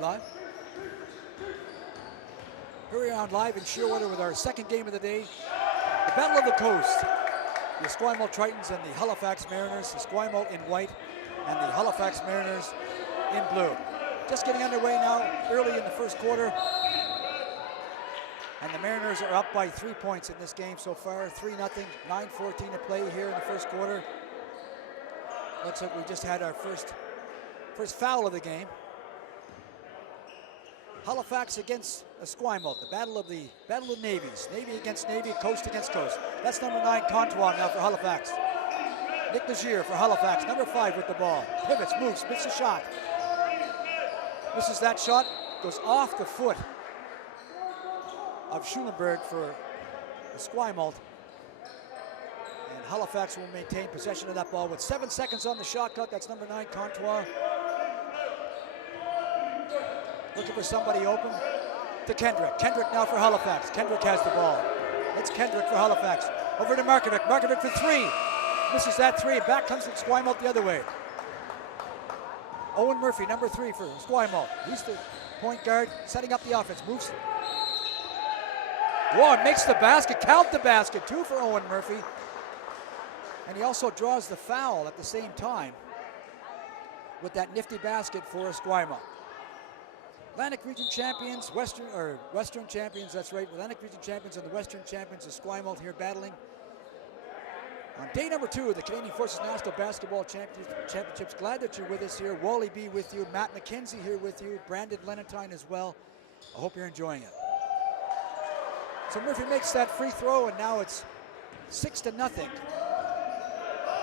live? Here we are live in Shearwater with our second game of the day. The Battle of the Coast. The Esquimalt Tritons and the Halifax Mariners. The Esquimalt in white and the Halifax Mariners in blue. Just getting underway now, early in the first quarter. And the Mariners are up by 3 points in this game so far. 3-0, 9:14 to play here in the first quarter. Looks like we just had our first foul of the game. Halifax against Esquimalt, the battle of the navies. Navy against Navy, coast against coast. That's number 9, Contois now for Halifax. Nick Legier for Halifax, number 5 with the ball. Pivots, moves, misses a shot. Misses that shot, goes off the foot of Schulenberg for Esquimalt. And Halifax will maintain possession of that ball with 7 seconds on the shot clock. That's number 9, Contois. Looking for somebody open to Kendrick. Kendrick now for Halifax. Kendrick has the ball. It's Kendrick for Halifax. Over to Markovic. Markovic for 3. Misses that 3. Back comes Esquimalt the other way. Owen Murphy, number 3 for Esquimalt. He's the point guard, setting up the offense. Moves. Whoa, makes the basket. Count the basket. 2 for Owen Murphy. And he also draws the foul at the same time with that nifty basket for Esquimalt. Atlantic Region champions, Western champions, that's right. Atlantic Region champions and the Western champions, Esquimalt here battling. On day number 2 of the Canadian Forces National Basketball Championships. Glad that you're with us here. Wally B with you, Matt McKenzie here with you, Brandon Lenentine as well. I hope you're enjoying it. So Murphy makes that free throw, and now it's 6-0.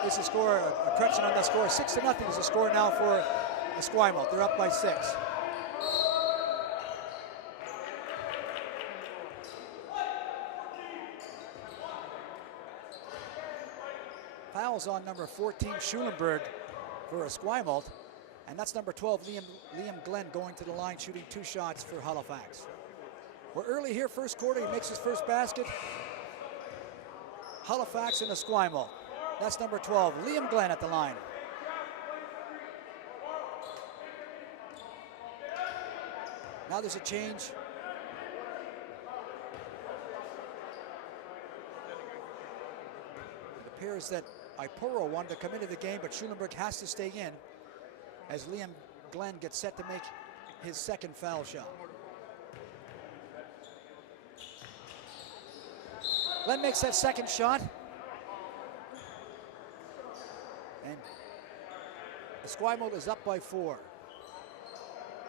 Is the score, a correction on that score. 6-0 is the score now for Esquimalt. They're up by 6. Fouls on number 14, Schulenberg for Esquimalt, and that's number 12, Liam Glenn, going to the line, shooting 2 shots for Halifax. We're early here, first quarter. He makes his first basket. Halifax and Esquimalt. That's number 12, Liam Glenn at the line. Now there's a change. It appears that Iporo wanted to come into the game, but Schulenberg has to stay in as Liam Glenn gets set to make his second foul shot. Glenn makes that second shot. And Esquimalt is up by 4.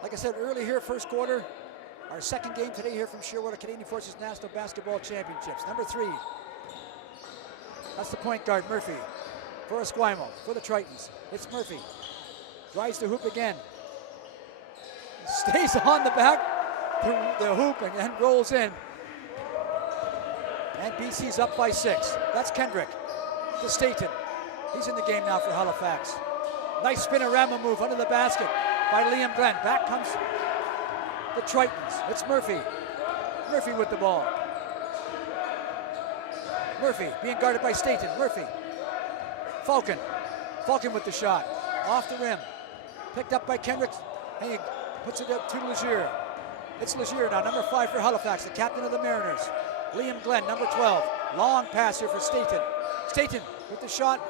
Like I said earlier here, first quarter, our second game today here from Shearwater Canadian Forces National Basketball Championships. Number 3. That's the point guard, Murphy, for Esquimalt, for the Tritons. It's Murphy. Drives the hoop again. Stays on the back to the hoop and then rolls in. And BC's up by 6. That's Kendrick to Staten. He's in the game now for Halifax. Nice spinorama move under the basket by Liam Glenn. Back comes the Tritons. It's Murphy. Murphy with the ball. Murphy being guarded by Staten. Murphy. Falcon. Falcon with the shot. Off the rim. Picked up by Kendrick. And he puts it up to Legier. It's Legier now, number 5 for Halifax, the captain of the Mariners. Liam Glenn, number 12. Long pass here for Staten. Staten with the shot.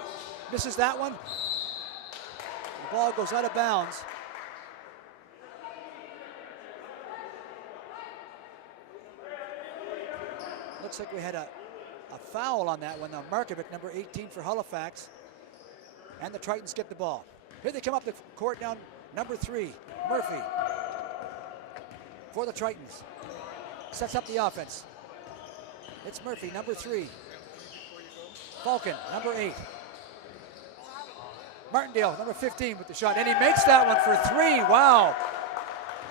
Misses that one. The ball goes out of bounds. Looks like we had a foul on that one. Now Markovic, number 18 for Halifax. And the Tritons get the ball. Here they come up the court now, number 3, Murphy. For the Tritons. Sets up the offense. It's Murphy, number 3. Falcon, number 8. Martindale, number 15 with the shot. And he makes that one for 3. Wow.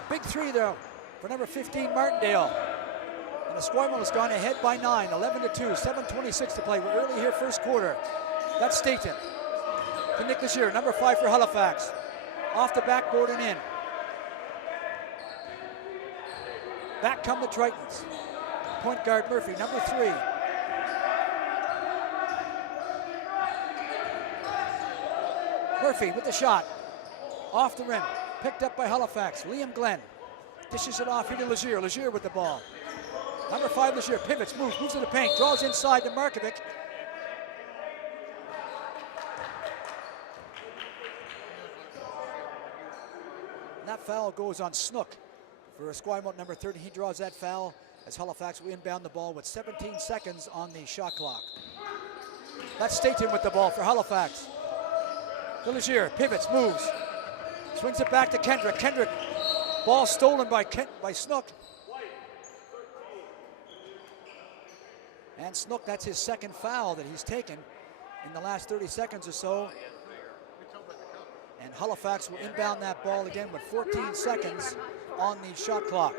Big 3 there for number 15, Martindale. And Esquimalt has gone ahead by 9, 11-2, 7:26 to play. We're early here, first quarter. That's Staten. To Nick Legier, number 5 for Halifax. Off the backboard and in. Back come the Tritons. Point guard Murphy, number 3. Murphy with the shot. Off the rim. Picked up by Halifax. Liam Glenn. Dishes it off here to Legier. Legier with the ball. Number 5, Legier, pivots, moves to the paint, draws inside to Markovic. And that foul goes on Snook for Esquimalt, number 30. He draws that foul as Halifax will inbound the ball with 17 seconds on the shot clock. That's Staten with the ball for Halifax. To Legier, pivots, moves. Swings it back to Kendrick. Kendrick, ball stolen by Snook. And Snook, that's his second foul that he's taken in the last 30 seconds or so. And Halifax will inbound that ball again with 14 seconds on the shot clock.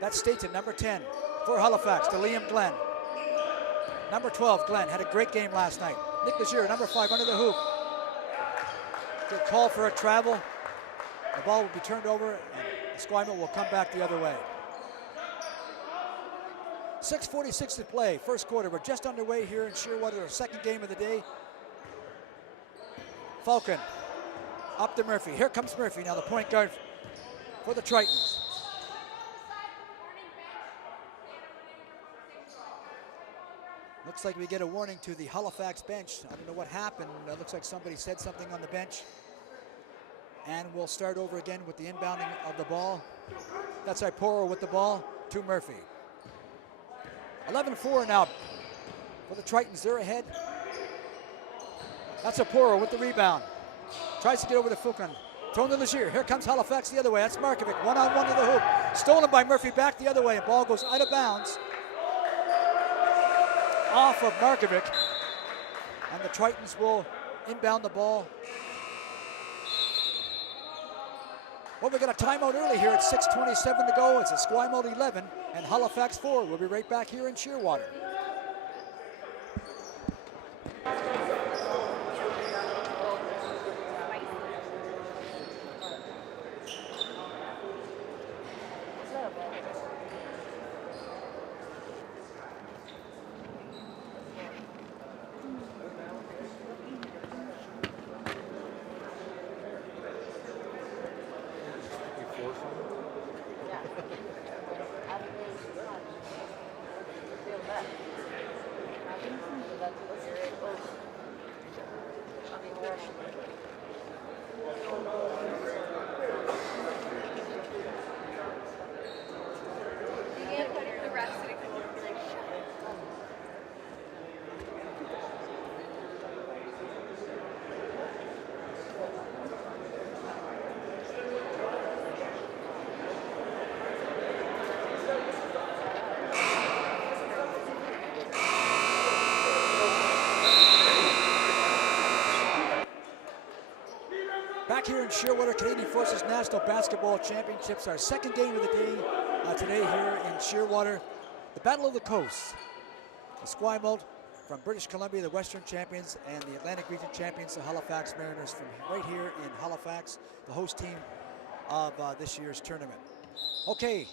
That's Staten, number 10 for Halifax, to Liam Glenn. Number 12, Glenn, had a great game last night. Nick Legier, number 5, under the hoop. Good call for a travel. The ball will be turned over, and Esquimalt will come back the other way. 6:46 to play, first quarter. We're just underway here in Shearwater, our second game of the day. Falcon, up to Murphy. Here comes Murphy now, the point guard for the Tritons. Looks like we get a warning to the Halifax bench. I don't know what happened. It looks like somebody said something on the bench. And we'll start over again with the inbounding of the ball. That's Iporo with the ball to Murphy. 11-4 now for the Tritons. They're ahead. That's Iporo with the rebound. Tries to get over to Foucan. Thrown to Legier. Here comes Halifax the other way. That's Markovic. One-on-one to the hoop. Stolen by Murphy back the other way. And ball goes out of bounds. Off of Markovic. And the Tritons will inbound the ball. Well, we got a timeout early here at 6:27 to go. It's Esquimalt 11 and Halifax 4. We'll be right back here in Shearwater. Back here in Shearwater, Canadian Forces National Basketball Championships, our second game of the day today here in Shearwater. The Battle of the Coast. Esquimalt from British Columbia, the Western champions, and the Atlantic Region champions, the Halifax Mariners from right here in Halifax, the host team of this year's tournament. Okay,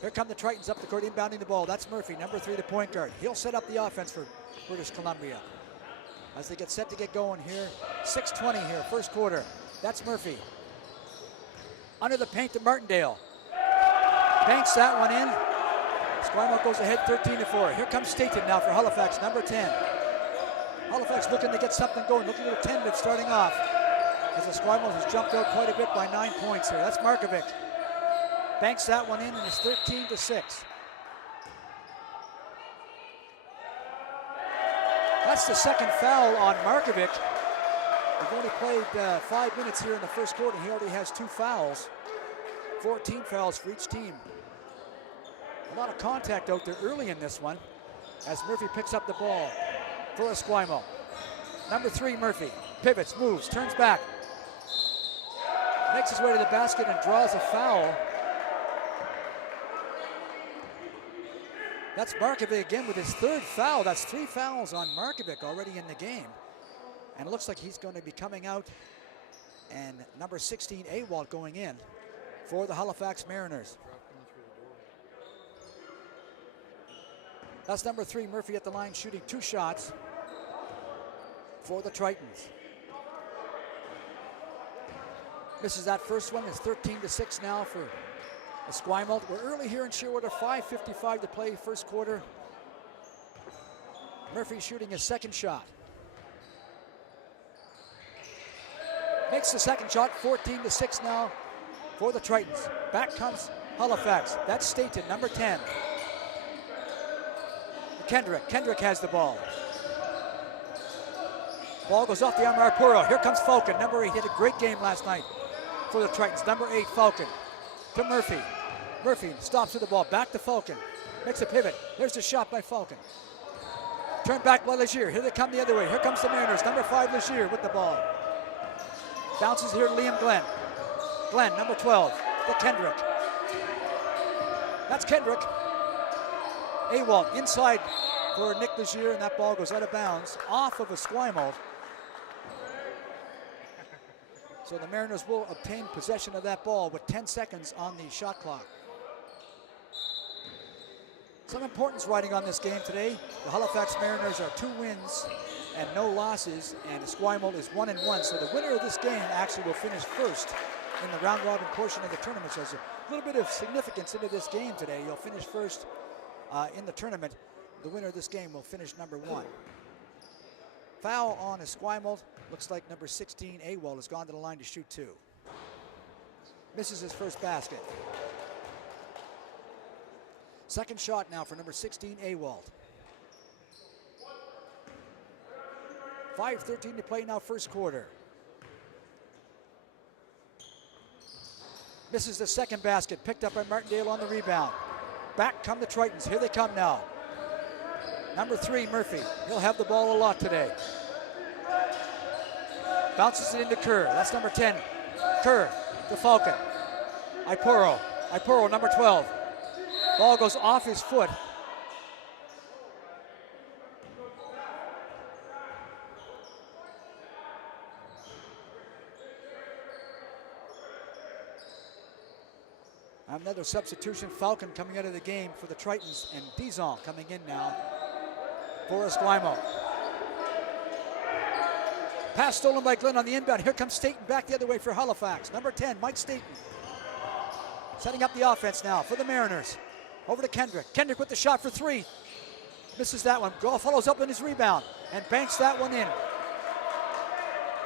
here come the Tritons up the court, inbounding the ball. That's Murphy, number 3, the point guard. He'll set up the offense for British Columbia as they get set to get going here. 6:20 here, first quarter. That's Murphy. Under the paint to Martindale. Banks that one in. Esquimalt goes ahead 13-4. Here comes Staten now for Halifax, number 10. Halifax looking to get something going, looking a little tentative starting off. As Esquimalt has jumped out quite a bit by 9 points here. That's Markovic. Banks that one in, and it's 13-6. That's the second foul on Markovic. We've only played 5 minutes here in the first quarter. He already has 2 fouls. 14 fouls for each team. A lot of contact out there early in this one as Murphy picks up the ball for Esquimalt. Number 3, Murphy. Pivots, moves, turns back. Makes his way to the basket and draws a foul. That's Markovic again with his 3rd foul. That's 3 fouls on Markovic already in the game. And it looks like he's going to be coming out. And number 16, Awalt, going in for the Halifax Mariners. That's number 3, Murphy at the line, shooting 2 shots for the Tritons. Misses that first one. It's 13-6 now for Esquimalt, we're early here in Shearwater, 5:55 to play, first quarter. Murphy shooting his second shot. Makes the second shot, 14-6 now for the Tritons. Back comes Halifax. That's Staten, number 10. Kendrick has the ball. Ball goes off the arm of Arpuro. Here comes Falcon, number 8. He had a great game last night for the Tritons. Number 8, Falcon to Murphy. Murphy stops with the ball. Back to Falcon. Makes a pivot. There's the shot by Falcon. Turned back by Legier. Here they come the other way. Here comes the Mariners. Number 5, Legier with the ball. Bounces here to Liam Glenn. Glenn, number 12, to Kendrick. That's Kendrick. Awalt inside for Nick Legier, and that ball goes out of bounds off of Esquimalt. So the Mariners will obtain possession of that ball with 10 seconds on the shot clock. Some importance riding on this game today. The Halifax Mariners are 2 wins and no losses, and Esquimalt is 1-1. So the winner of this game actually will finish first in the round robin portion of the tournament. So there's a little bit of significance into this game today. You'll finish first in the tournament. The winner of this game will finish number 1. Foul on Esquimalt. Looks like number 16, Awalt, has gone to the line to shoot 2. Misses his first basket. Second shot now for number 16, Awalt. 5:13 to play now, first quarter. Misses the second basket, picked up by Martindale on the rebound. Back come the Tritons, here they come now. Number 3, Murphy, he'll have the ball a lot today. Bounces it into Kerr, that's number 10. Kerr to Falcon. Ipuro, number 12. Ball goes off his foot. Another substitution, Falcon coming out of the game for the Tritons, and Dizon coming in now for Esquimalt. Pass stolen by Glenn on the inbound. Here comes Staten back the other way for Halifax. Number 10, Mike Staten. Setting up the offense now for the Mariners. Over to Kendrick. Kendrick with the shot for 3. Misses that one. Gall follows up in his rebound and banks that one in.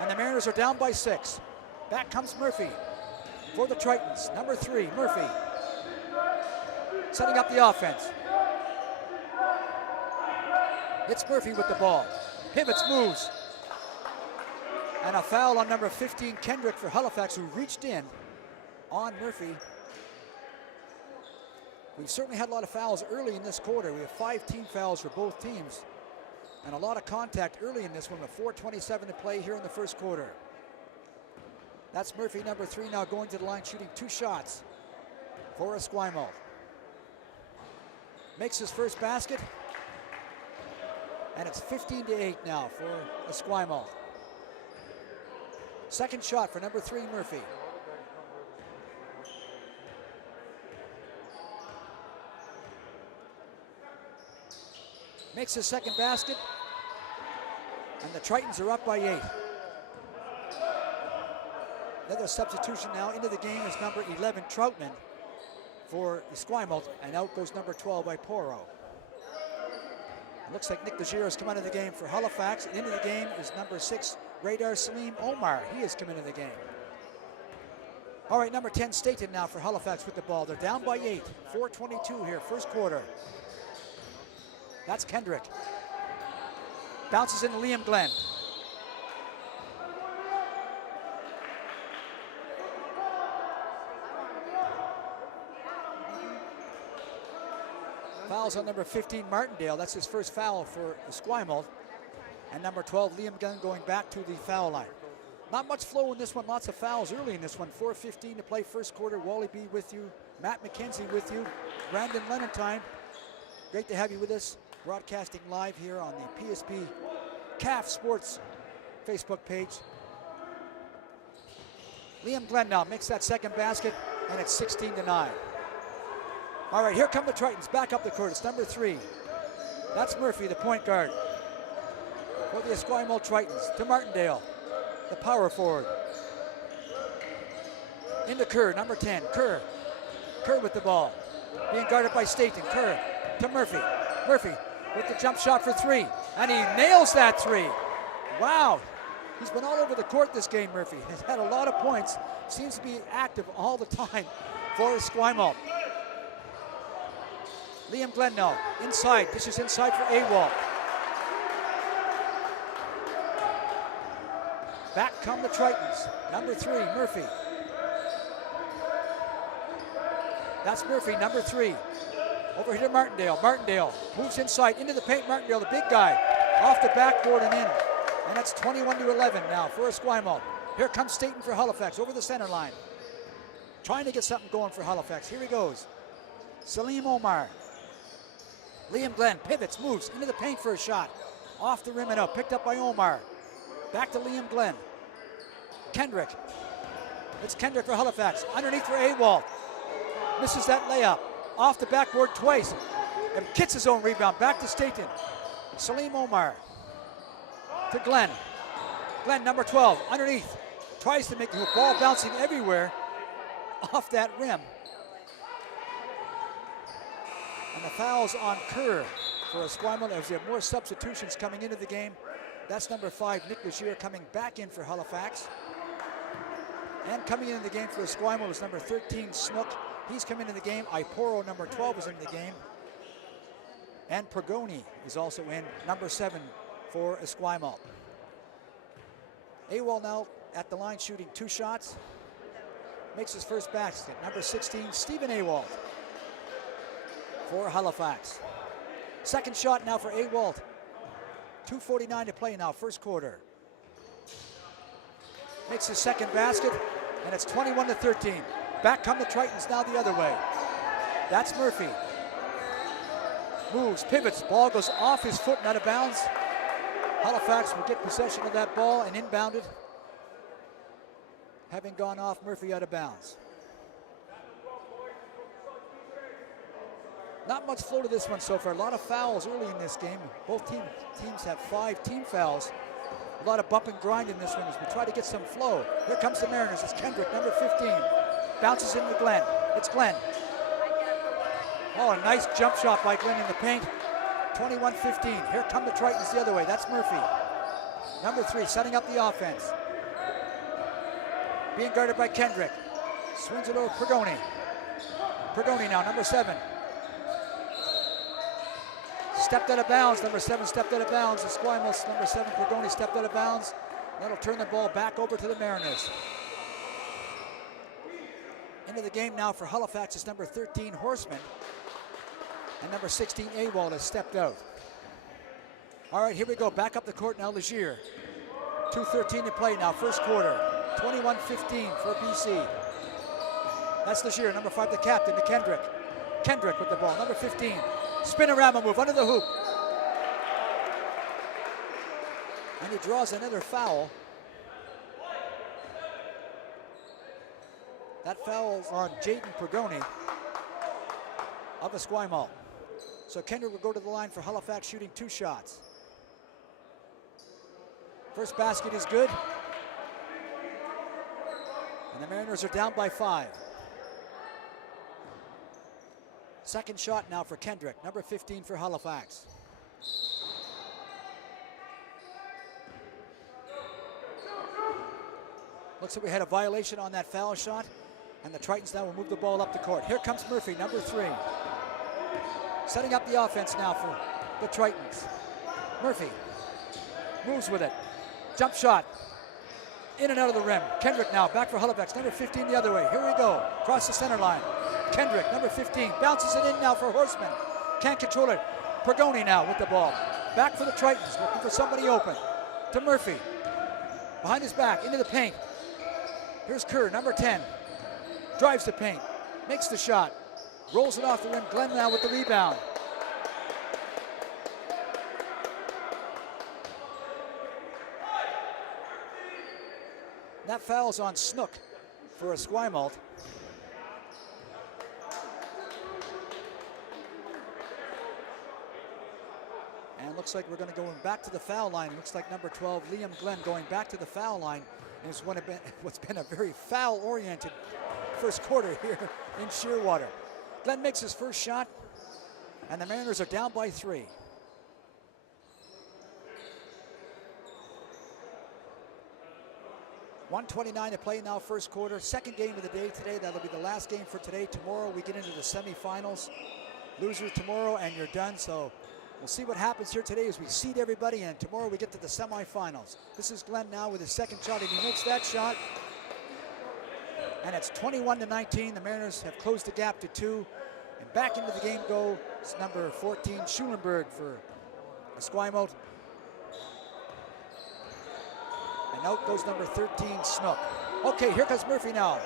And the Mariners are down by 6. Back comes Murphy for the Tritons. Number 3, Murphy. Setting up the offense. It's Murphy with the ball. Pivots, moves. And a foul on number 15, Kendrick, for Halifax, who reached in on Murphy. We've certainly had a lot of fouls early in this quarter. We have 5 team fouls for both teams. And a lot of contact early in this one with 4:27 to play here in the first quarter. That's Murphy, number 3, now going to the line, shooting 2 shots for Esquimalt. Makes his first basket. And it's 15-8 now for Esquimalt. Second shot for number 3, Murphy. Makes his second basket. And the Tritons are up by 8. Another substitution now into the game is number 11, Troutman, for Esquimalt, and out goes number 12 by Poro. Looks like Nick Legier has come out of the game for Halifax. And into the game is number 6, Radar Salim Omar. He has come into the game. All right, number 10, Staten now for Halifax with the ball. They're down by 8. 4:22 here, first quarter. That's Kendrick. Bounces into Liam Glenn. Fouls on number 15, Martindale. That's his first foul for Esquimalt. And number 12, Liam Glenn, going back to the foul line. Not much flow in this one. Lots of fouls early in this one. 4:15 to play, first quarter. Wally B with you. Matt McKenzie with you. Brandon Lenentine. Great to have you with us. Broadcasting live here on the PSP CAF Sports Facebook page. Liam Glenn now makes that second basket, and it's 16-9. All right, here come the Tritons back up the court. It's number 3. That's Murphy, the point guard for the Esquimalt Tritons. To Martindale, the power forward. Into Kerr, number 10. Kerr Kerr with the ball. Being guarded by Staten. Kerr to Murphy. Murphy with the jump shot for three. And he nails that three. Wow. He's been all over the court this game, Murphy. He's had a lot of points. Seems to be active all the time for Esquimalt. Liam Glenn now inside. This is inside for Awald. Back come the Tritons. Number 3, Murphy. That's Murphy, number 3. Over here to Martindale. Martindale moves inside into the paint. Martindale, the big guy, off the backboard and in. And that's 21-11 now for Esquimalt. Here comes Staten for Halifax over the center line. Trying to get something going for Halifax. Here he goes. Salim Omar. Liam Glenn pivots, moves into the paint for a shot. Off the rim and out. Picked up by Omar. Back to Liam Glenn. Kendrick. It's Kendrick for Halifax. Underneath for Awald. Misses that layup. Off the backboard twice. And gets his own rebound. Back to Staten. Salim Omar. To Glenn. Glenn, number 12, underneath. Tries to make the ball bouncing everywhere off that rim. And the foul's on Kerr for Esquimalt as we have more substitutions coming into the game. That's number 5, Nick Legere, coming back in for Halifax. And coming into the game for Esquimalt is number 13, Snook. He's come into the game. Iporo, number 12, is in the game. And Pregoni is also in, number 7 for Esquimalt. Awald now at the line shooting 2 shots. Makes his first basket. Number 16, Stephen Awald for Halifax. Second shot now for Awald. 2:49 to play now, first quarter. Makes his second basket, and it's 21-13. Back come the Tritons now the other way. That's Murphy. Moves, pivots, ball goes off his foot and out of bounds. Halifax will get possession of that ball and inbounded. Having gone off, Murphy out of bounds. Not much flow to this one so far. A lot of fouls early in this game. Both teams have 5 team fouls. A lot of bump and grind in this one as we try to get some flow. Here comes the Mariners. It's Kendrick, number 15. Bounces into Glenn. It's Glenn. Oh, a nice jump shot by Glenn in the paint. 21-15. Here come the Tritons the other way. That's Murphy. Number 3, setting up the offense. Being guarded by Kendrick. Swings it over Pregoni. Pregoni now, number 7. Stepped out of bounds. Number 7 stepped out of bounds. Esquimalt's number 7, Pregoni, stepped out of bounds. That'll turn the ball back over to the Mariners. Into the game now for Halifax is number 13, Horseman. And number 16, Awald, has stepped out. All right, here we go. Back up the court now, Legere. 2:13 to play now, first quarter. 21-15 for BC. That's Legere, number 5, the captain, to Kendrick. Kendrick with the ball, number 15. Spinorama move under the hoop. And he draws another foul. That foul is on Jaden Pregoni of Esquimalt. So Kendrick will go to the line for Halifax, shooting 2 shots. First basket is good. And the Mariners are down by 5. Second shot now for Kendrick, number 15 for Halifax. Looks like we had a violation on that foul shot, and the Tritons now will move the ball up the court. Here comes Murphy, number 3. Setting up the offense now for the Tritons. Murphy moves with it. Jump shot. In and out of the rim. Kendrick now back for Halifax. Number 15 the other way. Here we go. Across the center line. Kendrick, number 15. Bounces it in now for Horseman. Can't control it. Pregoni now with the ball. Back for the Tritons. Looking for somebody open. To Murphy. Behind his back. Into the paint. Here's Kerr, number 10. Drives the paint. Makes the shot. Rolls it off the rim. Glenn now with the rebound. That foul's on Snook for Esquimalt. And looks like we're going to go back to the foul line. Looks like number 12, Liam Glenn, going back to the foul line. And it's what's been a very foul-oriented first quarter here in Shearwater. Glenn makes his first shot, and the Mariners are down by 3. .129 to play now, first quarter. Second game of the day today. That'll be the last game for today. Tomorrow we get into the semifinals. Loser tomorrow and you're done. So we'll see what happens here today as we seed everybody, and tomorrow we get to the semifinals. This is Glenn now with his second shot, and he makes that shot. And it's 21-19. The Mariners have closed the gap to 2. And back into the game go it's number 14, Schulenberg for Esquimalt. And out goes number 13, Snook. Okay, here comes Murphy now.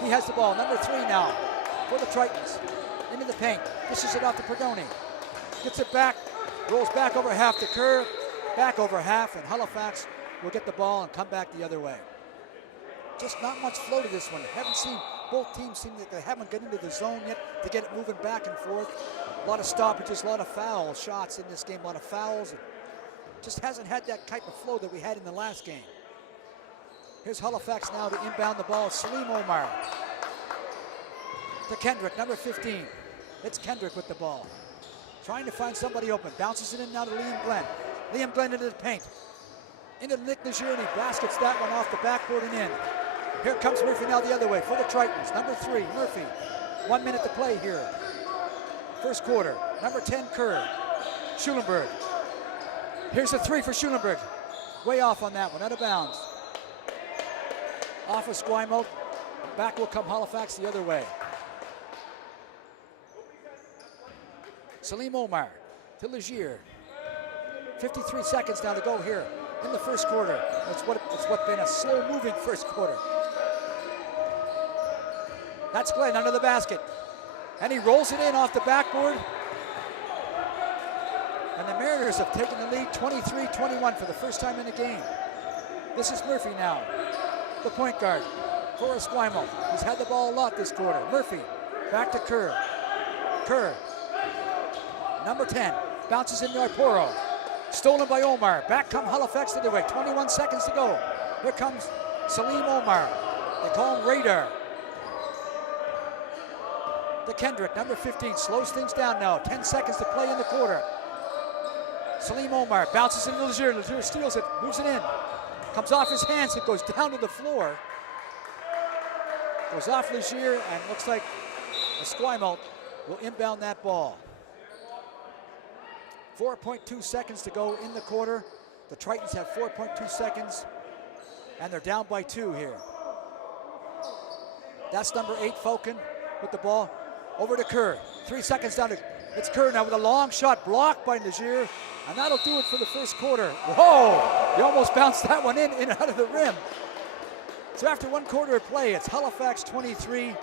He has the ball, number 3 now for the Tritons. Into the paint, dishes it off to Perdoni. Gets it back, rolls back over half to Kerr, back over half, and Halifax will get the ball and come back the other way. Just not much flow to this one. Haven't seen, both teams seem that they haven't got into the zone yet to get it moving back and forth. A lot of stoppages, a lot of foul shots in this game, a lot of fouls. Just hasn't had that type of flow that we had in the last game. Here's Halifax now to inbound the ball. Salim Omar to Kendrick, number 15. It's Kendrick with the ball. Trying to find somebody open. Bounces it in now to Liam Glenn. Liam Glenn into the paint. Into Nick Legier, and he baskets that one off the backboard and in. Here comes Murphy now the other way for the Tritons. Number 3, Murphy. 1 minute to play here. First quarter. Number 10, Kerr. Schulenberg. Here's a 3 for Schulenberg. Way off on that one, out of bounds. Off of Esquimalt. Back will come Halifax the other way. Salim Omar to Legier. 53 seconds now to go here in the first quarter. It's what's been a slow-moving first quarter. That's Glenn under the basket. And he rolls it in off the backboard. And the Mariners have taken the lead 23-21 for the first time in the game. This is Murphy now, the point guard for Esquimalt. He's had the ball a lot this quarter. Murphy back to Kerr. Kerr, number 10, bounces in Arporo. Stolen by Omar. Back come Halifax the other way. 21 seconds to go. Here comes Salim Omar. They call him Radar. To Kendrick, number 15, slows things down now. 10 seconds to play in the quarter. Salim Omar bounces into Legier. Legier steals it, moves it in. Comes off his hands, it goes down to the floor. Goes off Legier, and looks like Esquimalt will inbound that ball. 4.2 seconds to go in the quarter. The Tritons have 4.2 seconds, and they're down by 2 here. That's number 8, Falcon, with the ball. Over to Kerr. 3 seconds down to, it's Kerr now with a long shot blocked by Legier, and that'll do it for the first quarter. Whoa, he almost bounced that one in and out of the rim. So after 1 quarter of play, it's Halifax 23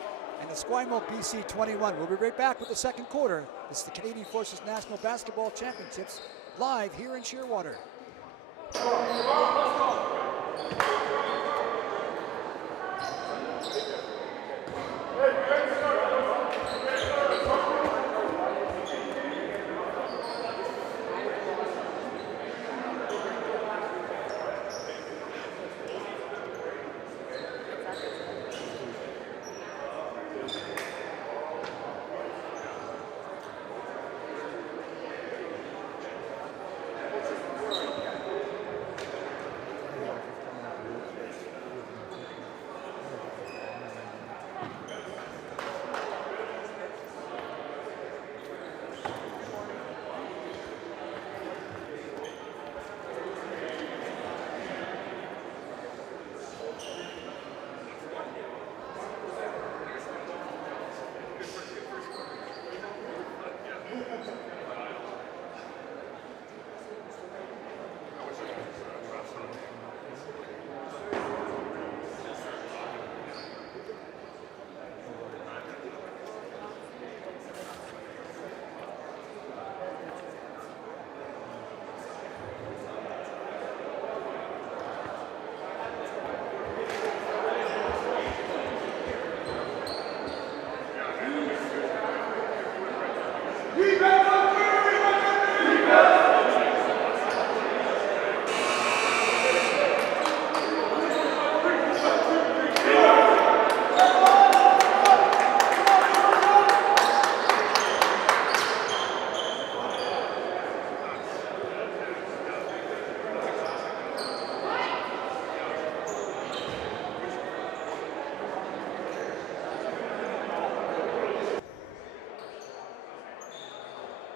and Esquimalt BC 21. We'll be right back with the second quarter. This is the Canadian Forces National Basketball Championships live here in Shearwater.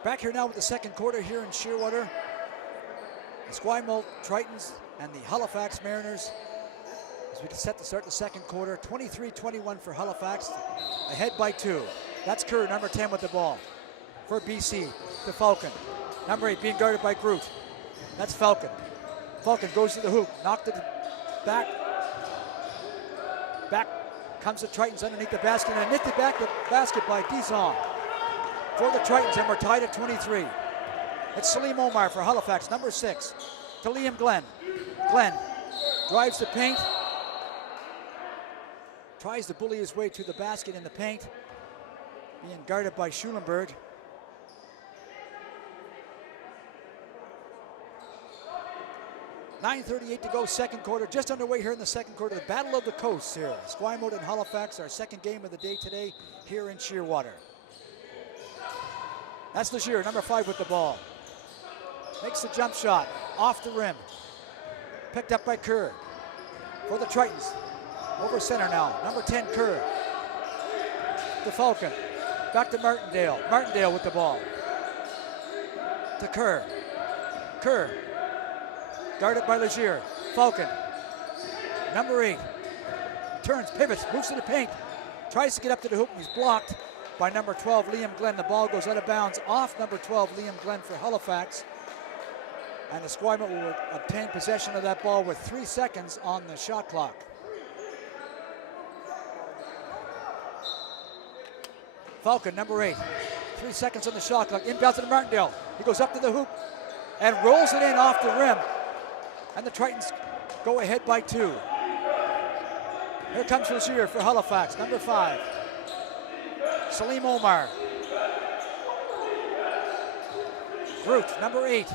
Back here now with the second quarter here in Shearwater. The Esquimalt Tritons and the Halifax Mariners as we set to start the second quarter. 23-21 for Halifax, ahead by 2. That's Kerr, number 10 with the ball for BC to Falcon. Number 8 being guarded by Groot. That's Falcon. Falcon goes to the hoop, knocked it back. Back comes the Tritons underneath the basket, and a nifty basket by Dizon for the Tritons, and we're tied at 23. It's Salim Omar for Halifax, number 6, to Liam Glenn. Glenn drives the paint, tries to bully his way to the basket in the paint, being guarded by Schulenberg. .9:38 to go, second quarter. Just underway here in the second quarter. The Battle of the Coasts here. Esquimalt and Halifax, our second game of the day today here in Shearwater. That's Legier, number 5 with the ball. Makes the jump shot, off the rim. Picked up by Kerr for the Tritons. Over center now, number 10, Kerr. To Falcon, back to Martindale. Martindale with the ball. To Kerr. Kerr, guarded by Legier. Falcon, number 8. Turns, pivots, moves to the paint. Tries to get up to the hoop, and he's blocked by number 12, Liam Glenn. The ball goes out of bounds off number 12, Liam Glenn for Halifax. And Esquimalt will obtain possession of that ball with 3 seconds on the shot clock. Falcon, number 8. 3 seconds on the shot clock. Inbounds to Martindale. He goes up to the hoop and rolls it in off the rim. And the Tritons go ahead by 2. Here comes Legier for Halifax, number 5. Salim Omar. Groot, number 8.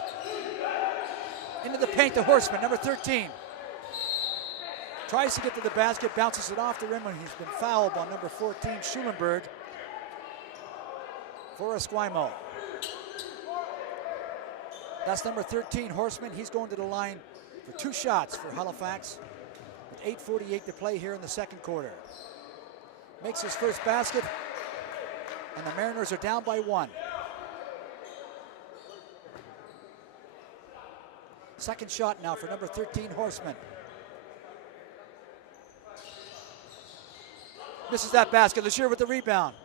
Into the paint to Horseman, number 13. Tries to get to the basket, bounces it off the rim, and he's been fouled by number 14, Schulenberg, for Esquimalt. That's number 13, Horseman. He's going to the line for 2 shots for Halifax with 8:48 to play here in the second quarter. Makes his first basket, and the Mariners are down by 1. Second shot now for number 13, Horseman. Misses that basket. Legier with the rebound.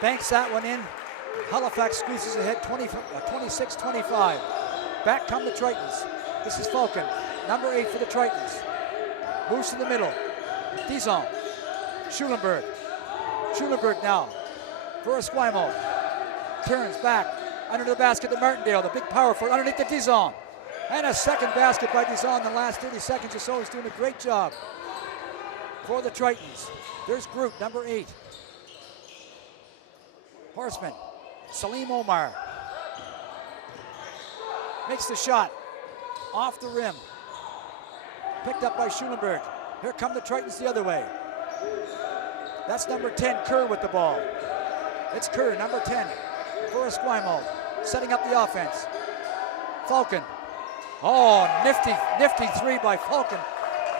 Banks that one in. Halifax squeezes ahead 26-25. Back come the Tritons. This is Falcon, number 8 for the Tritons. Moves to the middle. Dizon. Schulenberg. Schulenberg now for Esquimalt. Turns back under the basket to Martindale, the big power forward underneath the Dizon. And a second basket by Dizon in the last 30 seconds or so. He's doing a great job for the Tritons. There's Groot, number 8. Horseman, Salim Omar. Makes the shot off the rim. Picked up by Schulenberg. Here come the Tritons the other way. That's number 10, Kerr with the ball. It's Kerr, number 10 for Esquimalt, setting up the offense. Falcon. Oh, nifty 3 by Falcon.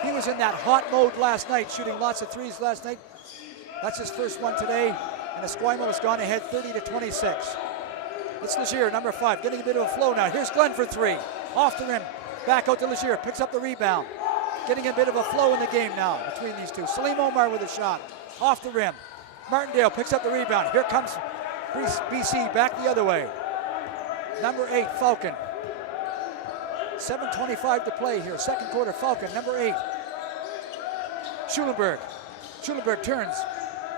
He was in that hot mode last night, shooting lots of 3s last night. That's his first one today, and Esquimalt has gone ahead 30-26. It's Legier, number 5, getting a bit of a flow now. Here's Glenn for 3, off the rim, back out to Legier, picks up the rebound. Getting a bit of a flow in the game now between these two. Salim Omar with a shot, off the rim. Martindale picks up the rebound. Here comes BC back the other way. Number 8, Falcon. 7:25 to play here. Second quarter, Falcon, number 8. Schulenberg. Schulenberg turns,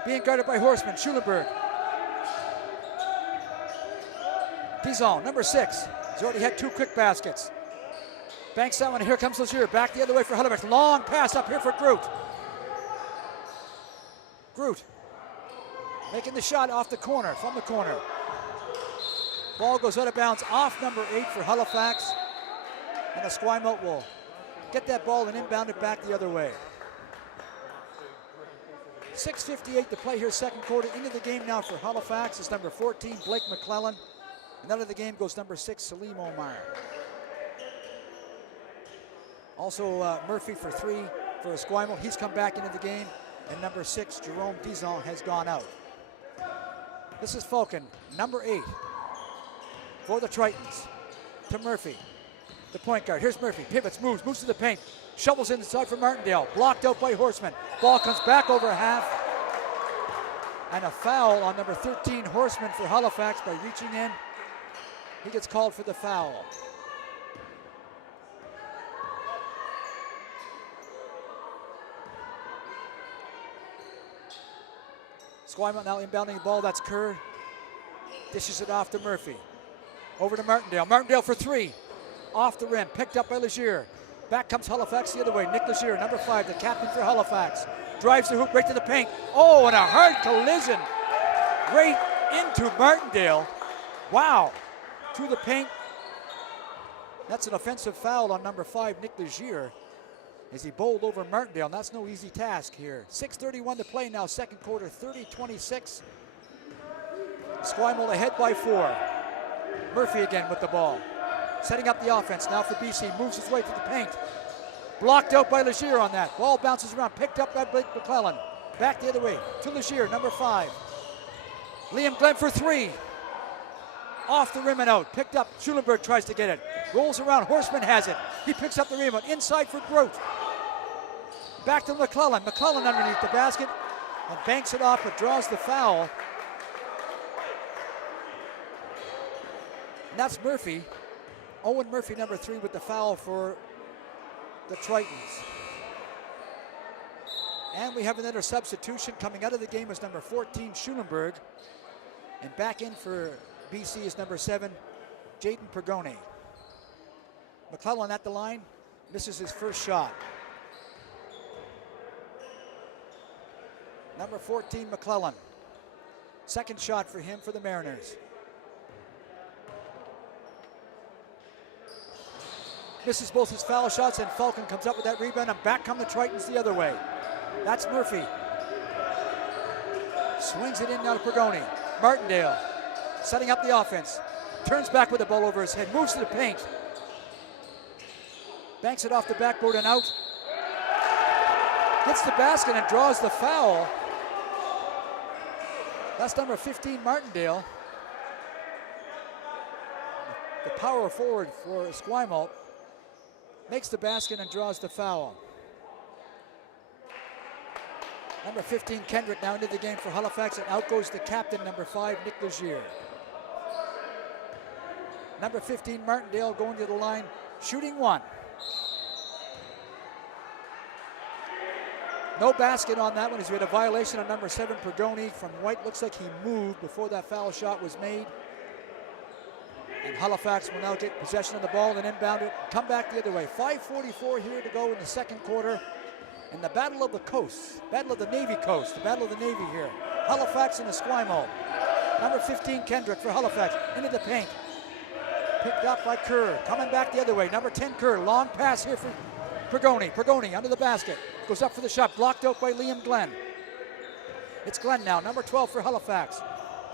being guarded by Horseman. Schulenberg. Dizon, number 6. He's already had 2 quick baskets. Banks that one. Here comes Legier. Back the other way for Halifax. Long pass up here for Groot. Groot making the shot off the corner, from the corner. Ball goes out of bounds off number 8 for Halifax. And Esquimalt will get that ball and inbound it back the other way. 6:58 to play here, second quarter. Into the game now for Halifax is number 14, Blake McClellan. And out of the game goes number 6, Salim Omar. Also Murphy for 3 for Esquimalt. He's come back into the game. And number 6, Jerome Dizon, has gone out. This is Falcon, number 8. for the Tritons. To Murphy, the point guard. Here's Murphy, pivots, moves to the paint. Shovels inside for Martindale. Blocked out by Horseman. Ball comes back over half. And a foul on number 13, Horseman, for Halifax by reaching in. He gets called for the foul. Esquimalt now inbounding the ball. That's Kerr. Dishes it off to Murphy. Over to Martindale. Martindale for three. Off the rim. Picked up by Legier. Back comes Halifax the other way. Nick Legier, number 5, the captain for Halifax. Drives the hoop right to the paint. Oh, and a hard collision right into Martindale. Wow. To the paint. That's an offensive foul on number 5, Nick Legier, as he bowled over Martindale. And that's no easy task here. 6:31 to play now, second quarter, 30-26. Esquimalt ahead by 4. Murphy again with the ball. Setting up the offense now for BC. Moves his way to the paint. Blocked out by Legier on that. Ball bounces around. Picked up by Blake McClellan. Back the other way to Legier, number 5. Liam Glenn for 3. Off the rim and out. Picked up. Schulenberg tries to get it. Rolls around. Horseman has it. He picks up the rebound. Inside for Grote. Back to McClellan. McClellan underneath the basket and banks it off, but draws the foul. And that's Murphy. Owen Murphy, number 3, with the foul for the Tritons. And we have another substitution. Coming out of the game is number 14, Schulenberg. And back in for BC is number 7, Jaden Pergone. McClellan at the line, misses his first shot. Number 14, McClellan. Second shot for him for the Mariners. Misses both his foul shots, and Falcon comes up with that rebound, and back come the Tritons the other way. That's Murphy. Swings it in now to Pergone. Martindale setting up the offense. Turns back with the ball over his head. Moves to the paint. Banks it off the backboard and out. Gets the basket and draws the foul. That's number 15, Martindale. The power forward for Esquimalt makes the basket and draws the foul. Number 15, Kendrick, now into the game for Halifax, and out goes the captain, number 5, Nick Legier. Number 15, Martindale, going to the line, shooting 1. No basket on that one, as we had a violation on number 7, Pergone from White. Looks like he moved before that foul shot was made. And Halifax will now get possession of the ball and inbound it. Come back the other way. 5:44 here to go in the second quarter. In the Battle of the Coast, Battle of the Navy Coast, the Battle of the Navy here. Halifax and Esquimalt. Number 15, Kendrick for Halifax, into the paint. Picked up by Kerr, coming back the other way. Number 10, Kerr, long pass here for Pergone. Pergone under the basket, goes up for the shot, blocked out by Liam Glenn. It's Glenn now, number 12 for Halifax.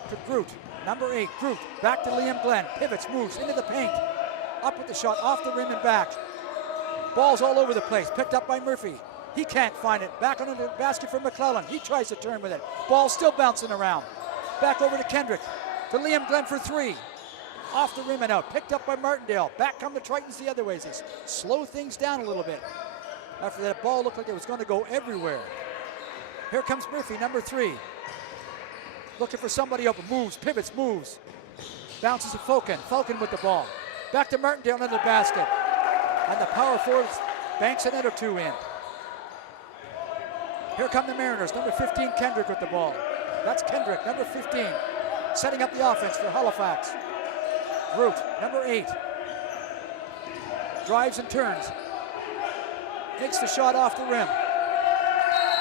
To Groot, number 8, Groot, back to Liam Glenn. Pivots, moves into the paint. Up with the shot, off the rim and back. Ball's all over the place, picked up by Murphy. He can't find it. Back under the basket for McClellan. He tries to turn with it. Ball still bouncing around. Back over to Kendrick. To Liam Glenn for 3. Off the rim and out. Picked up by Martindale. Back come the Tritons the other way. They slow things down a little bit. After that ball looked like it was going to go everywhere. Here comes Murphy, number 3. Looking for somebody open. Moves, pivots, moves. Bounces to Falcon. Falcon with the ball. Back to Martindale under the basket. And the power forwards banks another 2 in. Here come the Mariners, number 15, Kendrick with the ball. That's Kendrick, number 15, setting up the offense for Halifax. Groot, number 8, drives and turns. Makes the shot off the rim.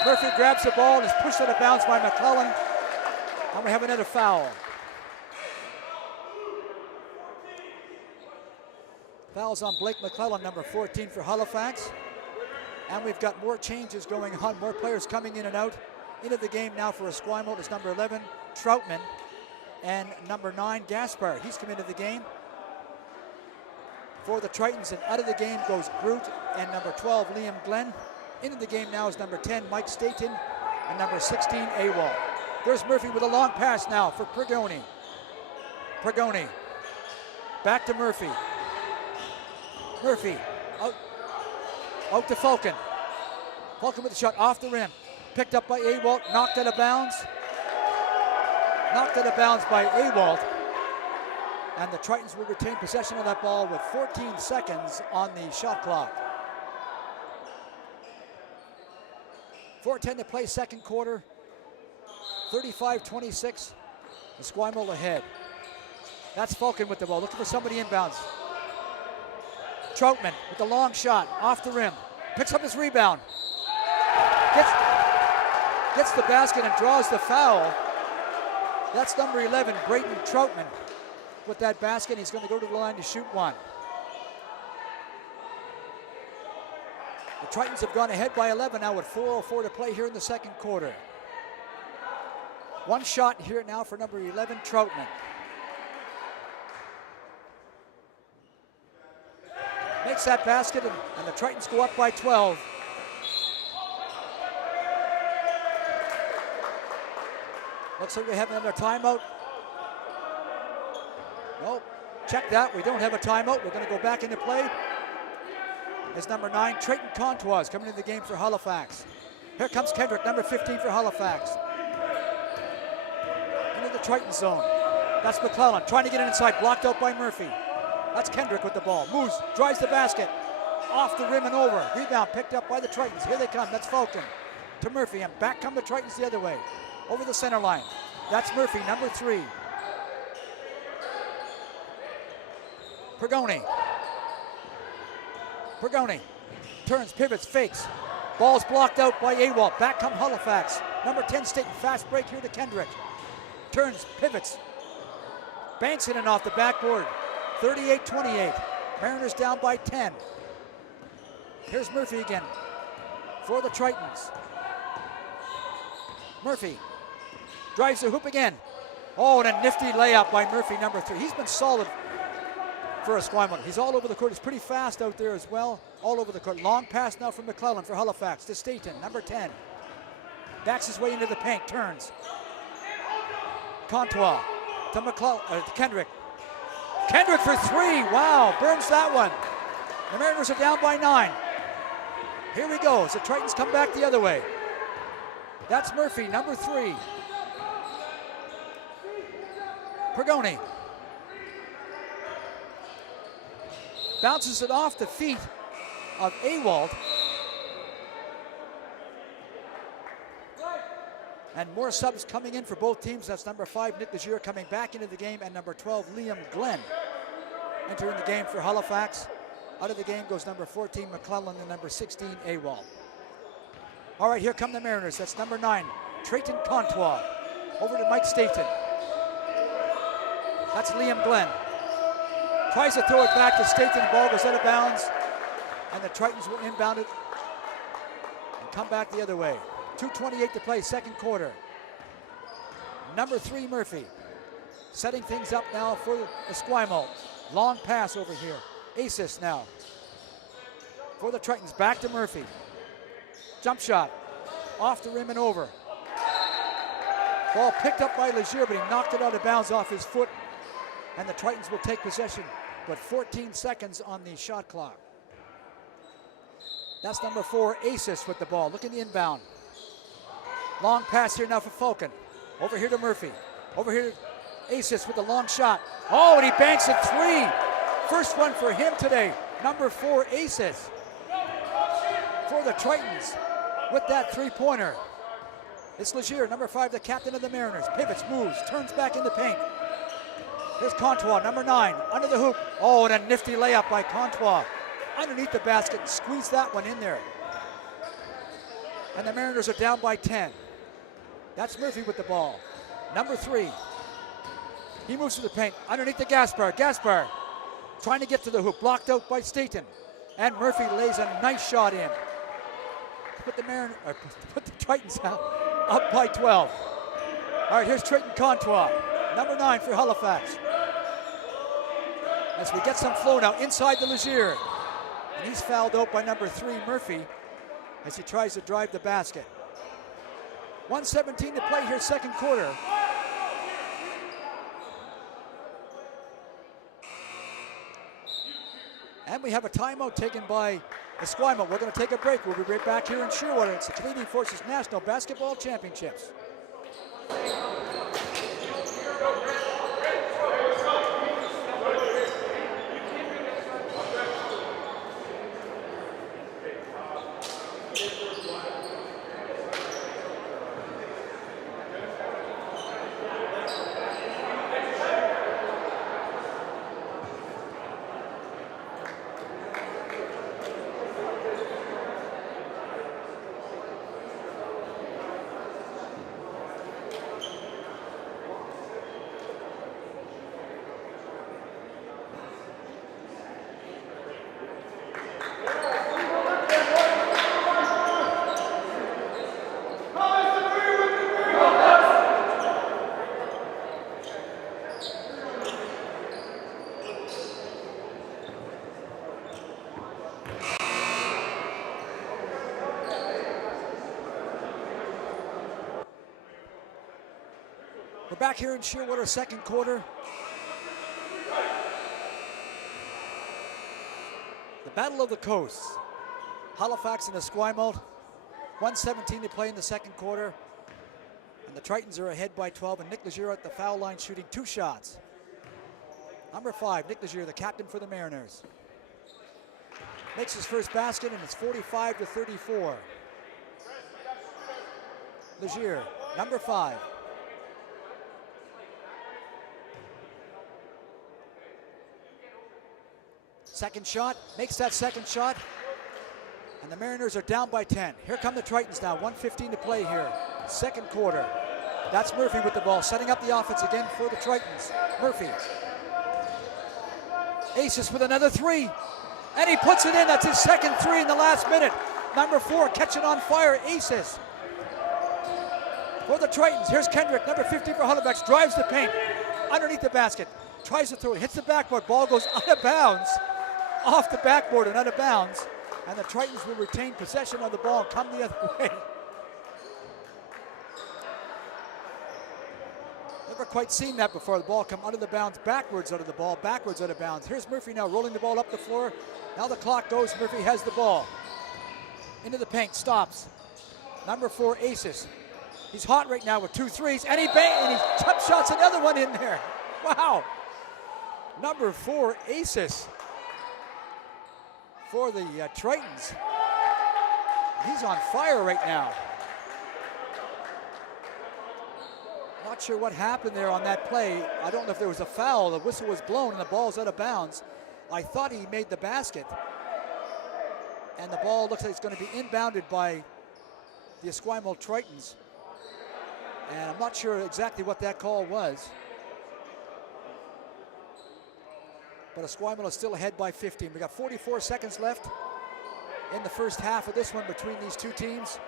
Murphy grabs the ball and is pushed out of bounds by McClellan. And we have another foul. Foul's on Blake McClellan, number 14 for Halifax. And we've got more changes going on, more players coming in and out. Into the game now for Esquimalt is number 11, Troutman, and number 9, Gaspar. He's come into the game for the Tritons, and out of the game goes Groot and number 12, Liam Glenn. Into the game now is number 10, Mike Staten, and number 16, Awal. There's Murphy with a long pass now for Pergone. Pergone back to Murphy. Murphy, out to Falcon. Falcon with the shot off the rim. Picked up by Awalt, knocked out of bounds. Knocked out of bounds by Awalt. And the Tritons will retain possession of that ball with 14 seconds on the shot clock. 4:10 to play, second quarter. 35-26. Esquimalt ahead. That's Falcon with the ball, looking for somebody inbounds. Troutman with the long shot, off the rim. Picks up his rebound. Gets the basket and draws the foul. That's number 11, Brayton Troutman, with that basket. He's going to go to the line to shoot one. The Tritons have gone ahead by 11 now with 4:04 to play here in the second quarter. One shot here now for number 11, Troutman. Makes that basket, and the Tritons go up by 12. Looks like we have another timeout. Nope, check that, we don't have a timeout. We're going to go back into play. As number 9, Trayton Contois is coming into the game for Halifax. Here comes Kendrick, number 15 for Halifax. Into the Triton zone. That's McClellan trying to get it inside, blocked out by Murphy. That's Kendrick with the ball. Moves, drives the basket. Off the rim and over. Rebound picked up by the Tritons. Here they come. That's Falcon to Murphy, and back come the Tritons the other way. Over the center line. That's Murphy, number 3. Pergoni turns, pivots, fakes. Ball's blocked out by Awalt. Back come Halifax. Number 10, Staten. Fast break here to Kendrick. Turns, pivots. Banks it in off the backboard. 38-28. Mariners down by 10. Here's Murphy again for the Tritons. Murphy drives the hoop again. Oh, and a nifty layup by Murphy, number 3. He's been solid for Esquimalt. He's all over the court. He's pretty fast out there as well. All over the court. Long pass now from McClellan for Halifax to Staten, number 10. Backs his way into the paint, turns. Contois to Kendrick. Kendrick for 3. Wow, burns that one. The Mariners are down by 9. Here we go as the Tritons come back the other way. That's Murphy, number 3. Pergoni bounces it off the feet of Awalt. And more subs coming in for both teams. That's number 5, Nick Legier, coming back into the game, and number 12, Liam Glenn, entering the game for Halifax. Out of the game goes number 14, McClellan, and number 16, Awalt. All right, here come the Mariners. That's number 9, Trayton Contois. Over to Mike Staten. That's Liam Glenn. Tries to throw it back to Staten. The ball goes out of bounds, and the Tritons will inbound it and come back the other way. 2:28 to play, second quarter. Number 3, Murphy, setting things up now for Esquimalt. Long pass over here. Asis now for the Tritons. Back to Murphy. Jump shot off the rim and over. Ball picked up by Legier, but he knocked it out of bounds off his foot, and the Tritons will take possession with 14 seconds on the shot clock. That's number 4, Asis, with the ball. Look at the inbound. Long pass here now for Falcon. Over here to Murphy. Over here to Asis with the long shot. Oh, and he banks it 3. First one for him today. Number 4, Asis, for the Tritons with that 3-pointer. It's Legier, number 5, the captain of the Mariners. Pivots, moves, turns back in the paint. Here's Contois, number 9, under the hoop. Oh, and a nifty layup by Contois. Underneath the basket, squeeze that one in there. And the Mariners are down by 10. That's Murphy with the ball. Number 3. He moves to the paint, underneath the Gaspar. Gaspar trying to get to the hoop, blocked out by Staten. And Murphy lays a nice shot in. Put the Tritons out, up by 12. All right, here's Trayton Contois, number 9 for Halifax. As we get some flow now inside the Legier. And he's fouled out by number 3, Murphy, as he tries to drive the basket. 1:17 to play here, second quarter. we have a timeout taken by Esquimalt. We're going to take a break. We'll be right back here in Shearwater. It's the Canadian Forces National Basketball Championships. We're back here in Shearwater, second quarter. The Battle of the Coasts. Halifax and Esquimalt. 1:17 to play in the second quarter. And the Tritons are ahead by 12, and Nick Legier at the foul line shooting 2 shots. Number 5, Nick Legier, the captain for the Mariners. Makes his first basket, and it's 45-34. Legier, number 5. Second shot, makes that second shot, and the Mariners are down by 10. Here come the Tritons now, 1:15 to play here, second quarter. That's Murphy with the ball, setting up the offense again for the Tritons. Murphy. Aces with another 3, and he puts it in. That's his second 3 in the last minute. Number 4, catching on fire, Aces. For the Tritons, here's Kendrick, number 50 for Halifax, drives the paint, underneath the basket, tries to throw it, hits the backboard, ball goes out of bounds, off the backboard and out of bounds, and the Tritons will retain possession of the ball and come the other way. Never quite seen that before. The ball come out of the bounds, backwards out of the ball, backwards out of bounds. Here's Murphy now rolling the ball up the floor. Now the clock goes, Murphy has the ball. Into the paint, stops. Number 4, Aces. He's hot right now with 2 threes, and he top shots another one in there. Wow. Number 4, Aces. For the Tritons. He's on fire right now. Not sure what happened there on that play. I don't know if there was a foul. The whistle was blown and the ball's out of bounds. I thought he made the basket. And the ball looks like it's going to be inbounded by the Esquimalt Tritons. And I'm not sure exactly what that call was. But Esquimalt is still ahead by 15. We got 44 seconds left in the first half of this one between these two teams.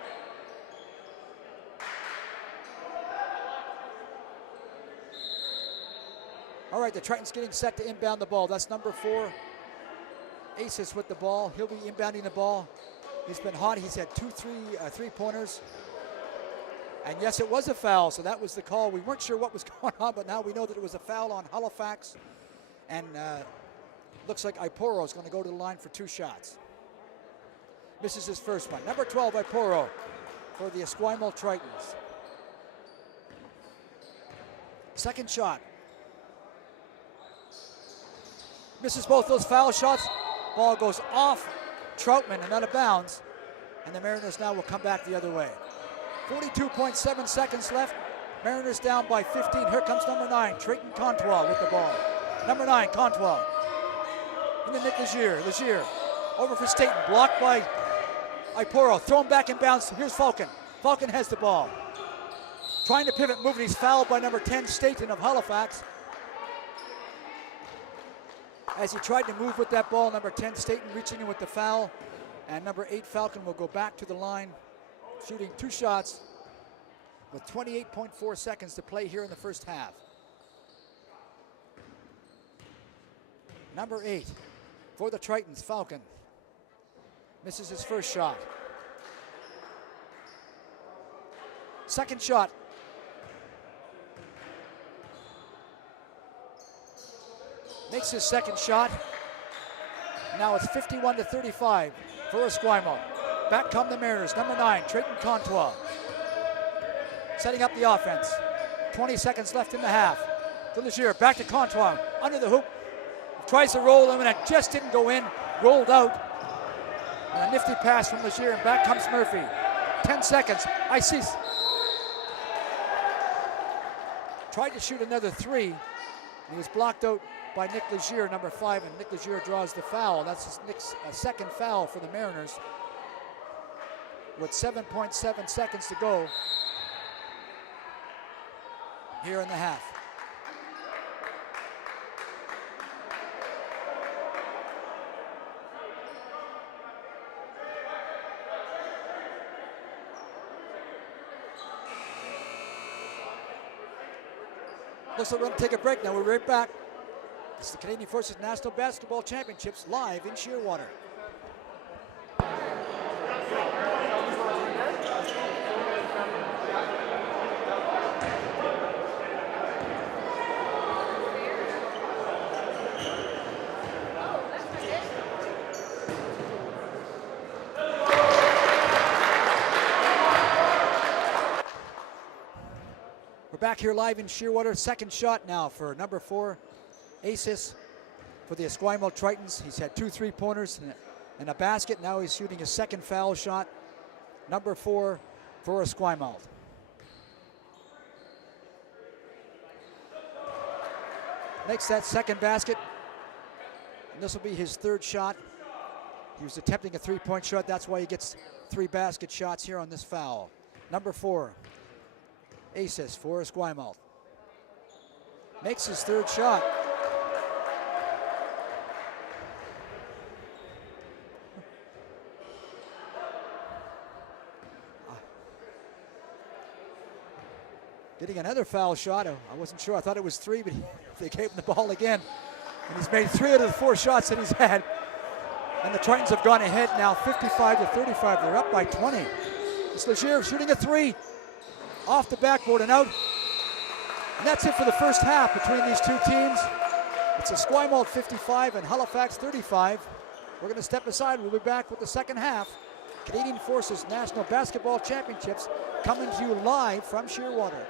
All right, the Tritons getting set to inbound the ball. That's number 4, Aces with the ball. He'll be inbounding the ball. He's been hot. He's had 2 three-pointers. And yes, it was a foul, so that was the call. We weren't sure what was going on, but now we know that it was a foul on Halifax. And looks like Iporo is going to go to the line for 2 shots. Misses his first one. Number 12, Iporo for the Esquimalt Tritons. Second shot. Misses both those foul shots. Ball goes off Troutman and out of bounds. And the Mariners now will come back the other way. 42.7 seconds left. Mariners down by 15. Here comes number 9, Trayton Contois with the ball. Number 9, Contois. Into Nick Legier. Legier over for Staten. Blocked by Iporo. Thrown back in bounds. Here's Falcon. Falcon has the ball. Trying to pivot, moving. He's fouled by number 10, Staten of Halifax. As he tried to move with that ball, number 10, Staten reaching in with the foul. And number 8, Falcon will go back to the line, shooting 2 shots with 28.4 seconds to play here in the first half. Number 8 for the Tritons, Falcon. Misses his first shot. Second shot. Makes his second shot. Now it's 51-35 for Esquimalt. Back come the Mariners. Number 9, Trayton Contois. Setting up the offense. 20 seconds left in the half. To Legier, back to Contois. Under the hoop. Tries to roll him and it just didn't go in. Rolled out. And a nifty pass from Legier and back comes Murphy. 10 seconds. Isis. Tried to shoot another 3. He was blocked out by Nick Legier, number 5, and Nick Legier draws the foul. That's Nick's second foul for the Mariners. With 7.7 seconds to go here in the half. Looks like we're going to take a break now. We're right back. It's the Canadian Forces National Basketball Championships live in Shearwater. We're back here live in Shearwater. Second shot now for number 4, Asis, for the Esquimalt Tritons. He's had 2 3-pointers and a basket. Now he's shooting his second foul shot. Number 4 for Esquimalt. Makes that second basket. And this will be his 3rd shot. He was attempting a 3-point shot. That's why he gets 3 basket shots here on this foul. Number 4. Asis for Esquimalt. Makes his 3rd shot. Getting another foul shot. I wasn't sure. I thought it was 3, but they gave him the ball again. And he's made 3 out of the 4 shots that he's had. And the Tritons have gone ahead now 55-35. They're up by 20. It's Legier shooting a 3. Off the backboard and out. And that's it for the first half between these two teams. It's Esquimalt 55 and Halifax 35. We're going to step aside. We'll be back with the second half. Canadian Forces National Basketball Championships coming to you live from Shearwater.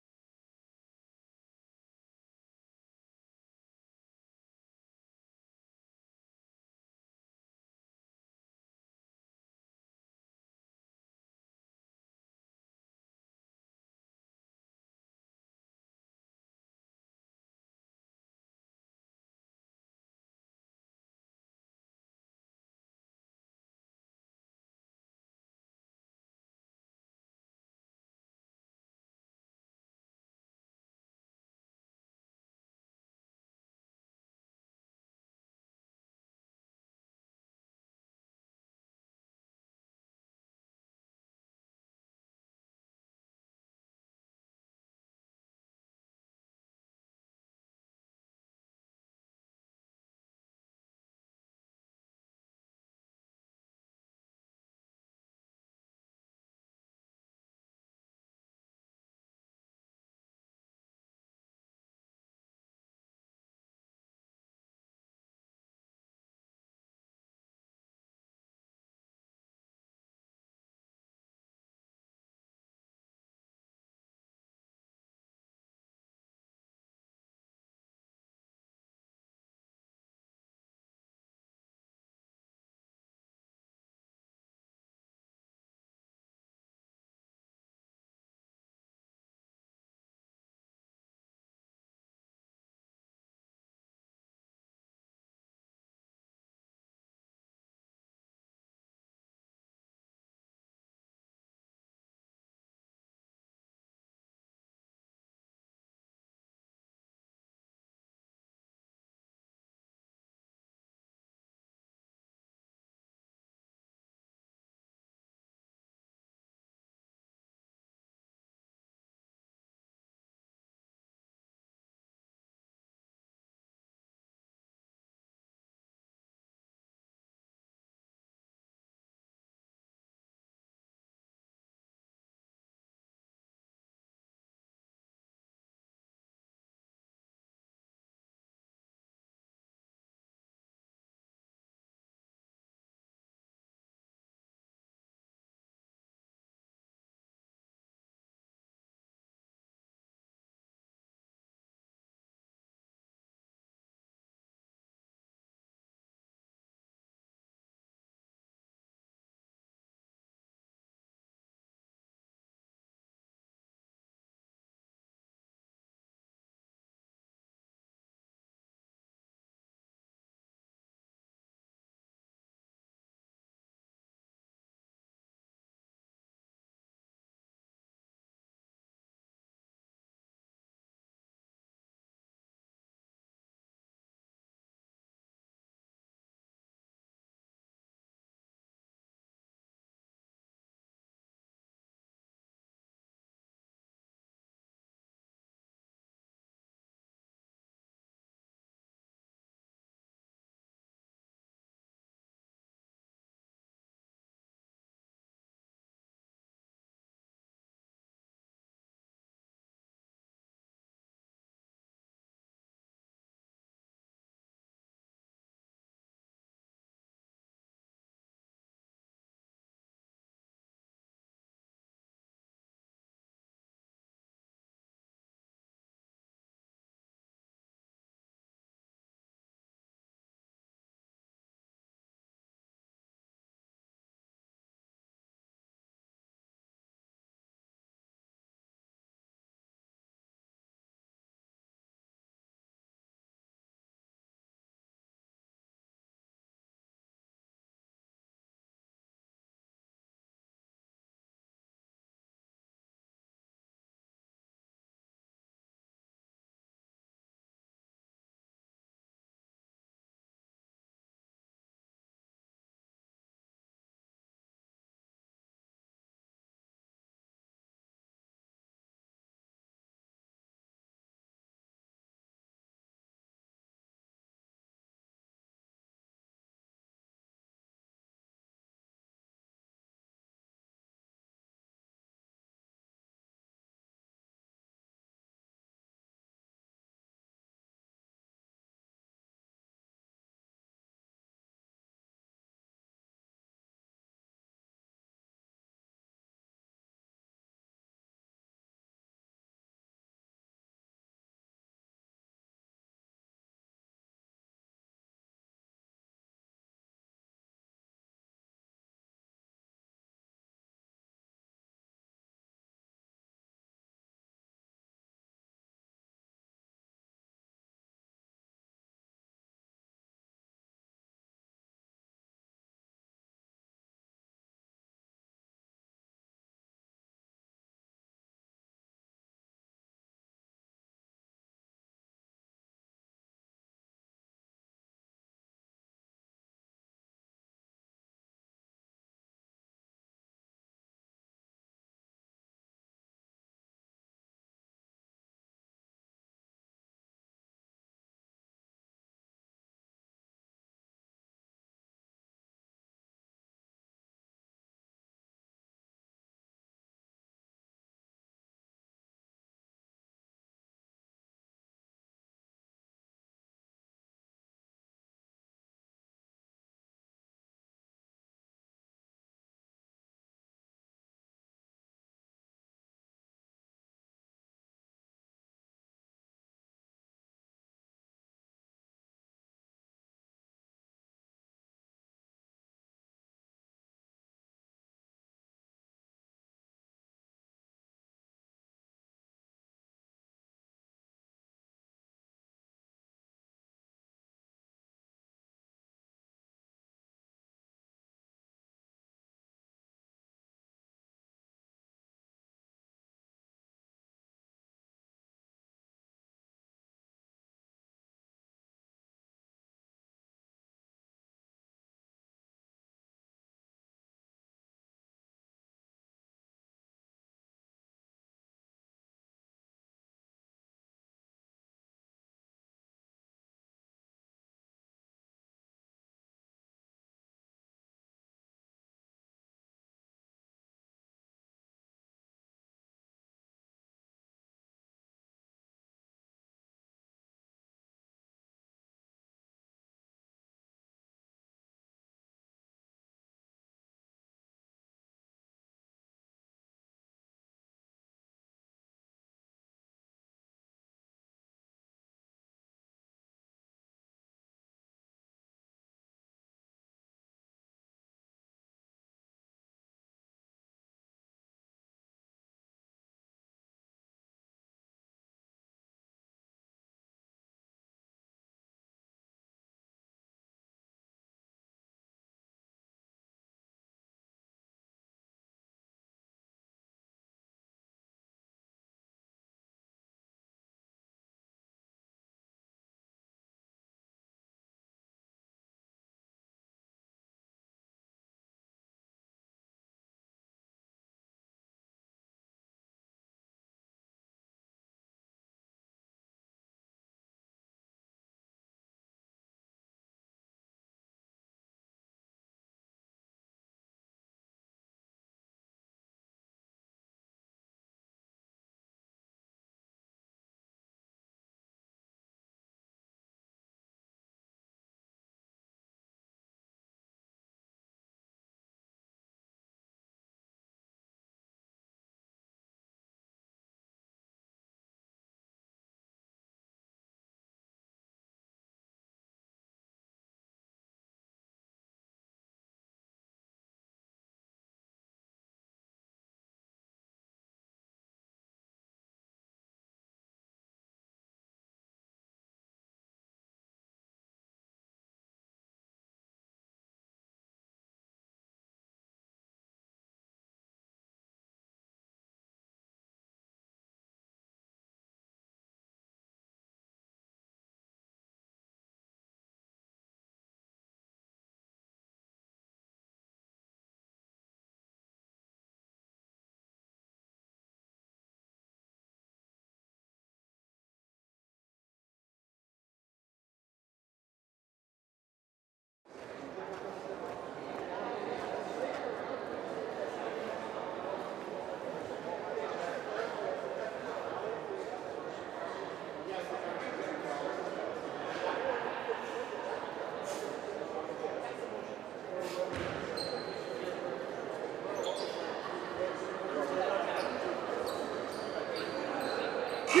Third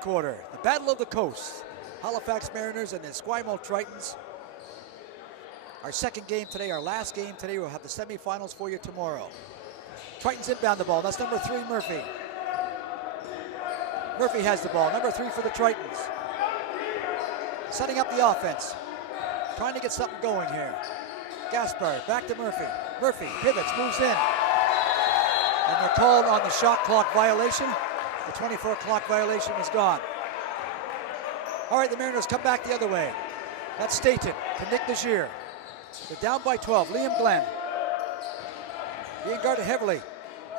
quarter, the Battle of the Coast. Halifax Mariners and the Esquimalt Tritons. Our second game today, our last game today. We'll have the semifinals for you tomorrow. Tritons inbound the ball. That's number 3, Murphy. Murphy has the ball. Number 3 for the Tritons. Setting up the offense. Trying to get something going here. Gaspard back to Murphy. Murphy pivots, moves in. And they're called on the shot clock violation. The 24 clock violation is gone. All right, the Mariners come back the other way. That's Staten to Nick Legier. They're down by 12. Liam Glenn being guarded heavily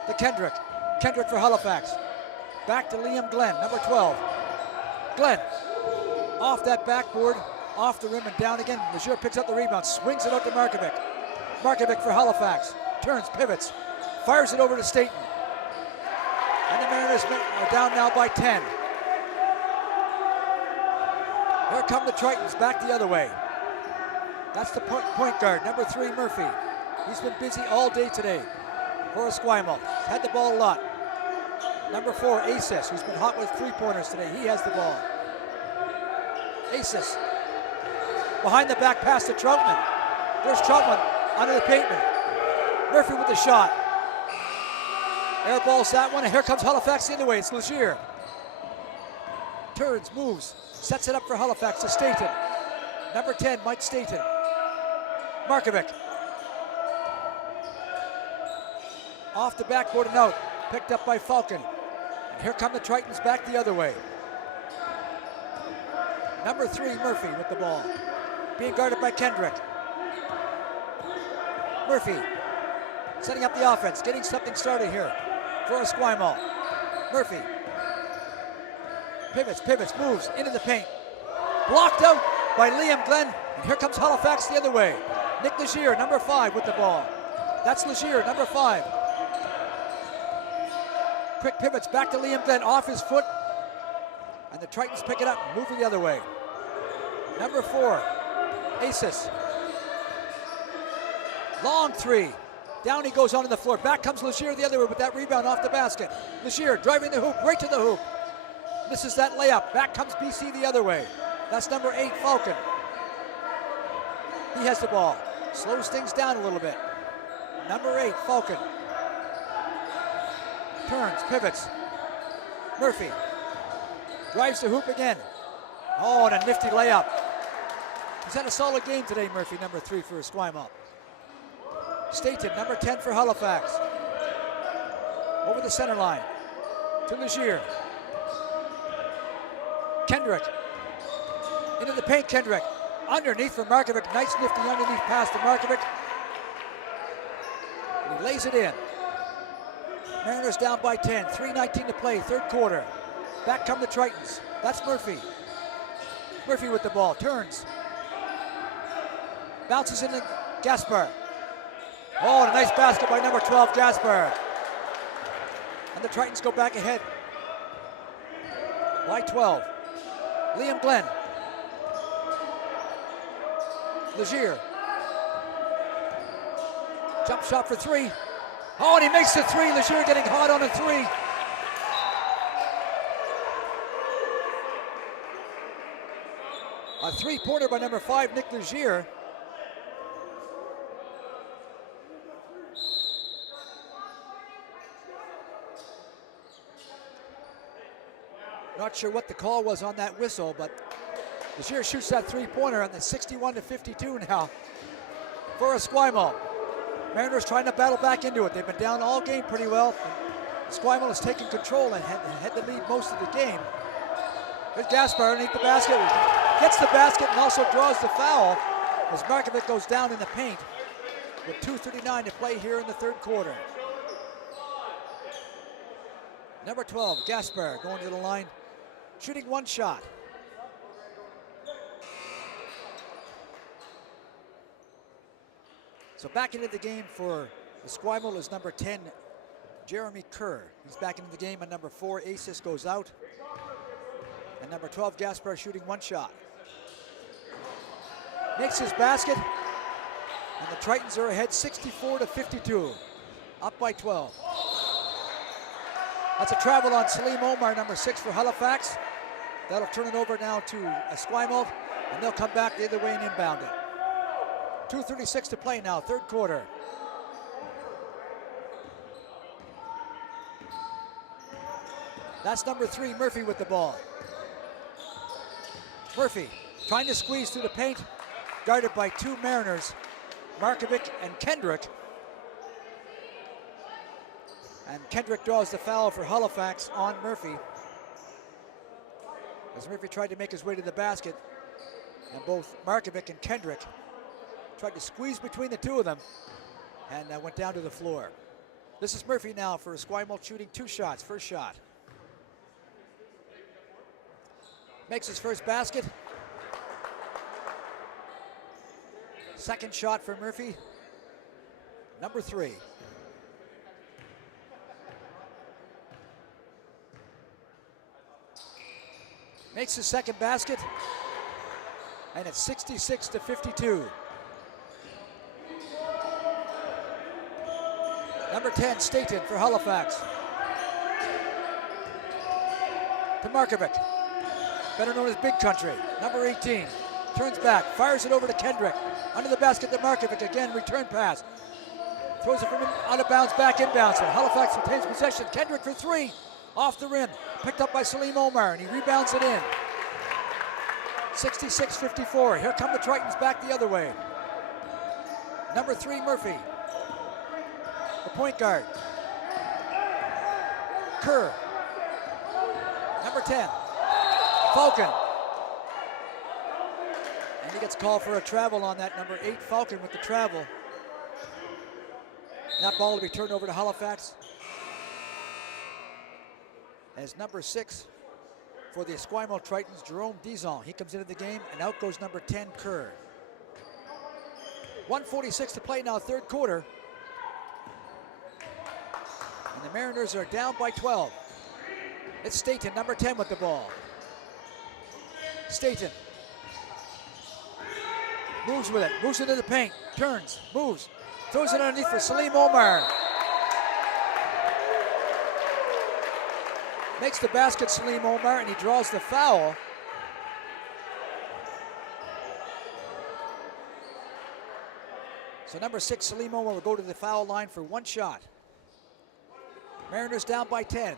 to Kendrick. Kendrick for Halifax. Back to Liam Glenn, number 12. Glenn off that backboard, off the rim and down again. Legier picks up the rebound, swings it out to Markovic. Markovic for Halifax. Turns, pivots, fires it over to Staten. And the Mariners are down now by 10. Here come the Tritons back the other way. That's the point guard, number 3, Murphy. He's been busy all day today for Esquimalt. He's had the ball a lot. Number 4, Asis, who's been hot with 3-pointers today. He has the ball. Asis behind the back pass to Troutman. There's Troutman under the pavement. Murphy with the shot. Airballs that one, and here comes Halifax the other way. It's Legier. Turns, moves, sets it up for Halifax to Staten. Number 10, Mike Staten. Markovic. Off the backboard and out. Picked up by Falcon. And here come the Tritons back the other way. Number 3, Murphy with the ball. Being guarded by Kendrick. Murphy setting up the offense, getting something started here for Esquimalt. Murphy pivots, moves into the paint. Blocked out by Liam Glenn. And here comes Halifax the other way. Nick Legier, number 5 with the ball. That's Legier, number 5. Quick pivots back to Liam Glenn, off his foot. And the Tritons pick it up, moving the other way. Number 4, Asis. Long 3. Down he goes onto the floor. Back comes Legier the other way with that rebound off the basket. Legier driving the hoop, right to the hoop. Misses that layup. Back comes BC the other way. That's number 8, Falcon. He has the ball. Slows things down a little bit. Number 8, Falcon. Turns, pivots. Murphy drives the hoop again. Oh, and a nifty layup. He's had a solid game today, Murphy, number 3 for Esquimalt. Staten, number 10 for Halifax. Over the center line to Legier. Kendrick. Into the paint, Kendrick. Underneath for Markovic. Nice nifty underneath pass to Markovic. And he lays it in. Mariners down by 10. 3:19 to play, third quarter. Back come the Tritons. That's Murphy. Murphy with the ball. Turns. Bounces into Gaspard. Oh, and a nice basket by number 12, Gaspard. And the Tritons go back ahead by 12. Liam Glenn. Legier. Jump shot for 3. Oh, and he makes the 3. Legier getting hot on a 3. A 3-pointer by number 5, Nick Legier. Not sure what the call was on that whistle, but Legier shoots that 3-pointer, and it's 61-52 now for Esquimalt. Mariners trying to battle back into it. They've been down all game pretty well. Esquimalt has taken control and had the lead most of the game. There's Gaspard underneath the basket. Gets the basket and also draws the foul as Markovic goes down in the paint with 2:39 to play here in the third quarter. Number 12, Gaspard, going to the line, shooting 1 shot. So back into the game for Esquimalt is number 10, Jeremy Kerr. He's back into the game, and number 4, Asis, goes out. And number 12, Gaspar, shooting one shot. Makes his basket, and the Tritons are ahead 64-52, up by 12. That's a travel on Salim Omar, number 6 for Halifax. That'll turn it over now to Esquimalt, and they'll come back the other way and inbound it. 2:36 to play now, third quarter. That's number 3, Murphy, with the ball. Murphy trying to squeeze through the paint, guarded by 2 Mariners, Markovic and Kendrick. And Kendrick draws the foul for Halifax on Murphy. As Murphy tried to make his way to the basket, and both Markovic and Kendrick tried to squeeze between the two of them, and went down to the floor. This is Murphy now for Esquimalt, shooting 2 shots. First shot. Makes his first basket. Second shot for Murphy. Number 3. Makes his second basket. And it's 66-52. Number 10, Staten for Halifax. To Markovic, better known as Big Country. Number 18, turns back, fires it over to Kendrick. Under the basket to Markovic, again, return pass. Throws it from out of bounds, back inbounds. So Halifax retains possession. Kendrick for 3, off the rim. Picked up by Salim Omar, and he rebounds it in. 66-54. Here come the Tritons back the other way. Number 3, Murphy. The point guard. Kerr. Number 10, Falcon. And he gets called for a travel on that. Number 8, Falcon, with the travel. That ball will be turned over to Halifax. As number 6 for the Esquimalt Tritons, Jerome Dizon. He comes into the game, and out goes number 10, Kerr. 1:46 to play now, third quarter. And the Mariners are down by 12. It's Staten, number 10, with the ball. Staten moves with it, moves into the paint, turns, moves, throws it underneath for Salim Omar. Makes the basket, Salim Omar, and he draws the foul. So number 6, Salim Omar, will go to the foul line for 1 shot. Mariners down by 10.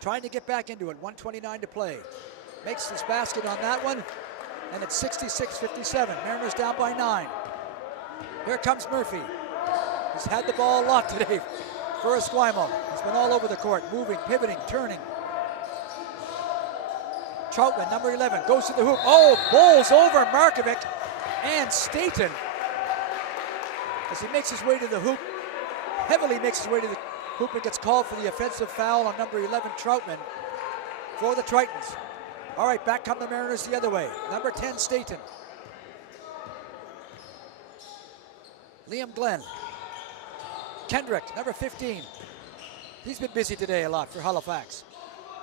Trying to get back into it, 1:29 to play. Makes his basket on that one, and it's 66-57. Mariners down by 9. Here comes Murphy. He's had the ball a lot today for Esquimalt. He's been all over the court, moving, pivoting, turning. Troutman, number 11, goes to the hoop. Oh, bowls over Markovic and Staten. As he makes his way to the hoop, heavily makes his way to the hoop, and gets called for the offensive foul on number 11, Troutman, for the Tritons. All right, back come the Mariners the other way. Number 10, Staten. Liam Glenn. Kendrick, number 15. He's been busy today a lot for Halifax.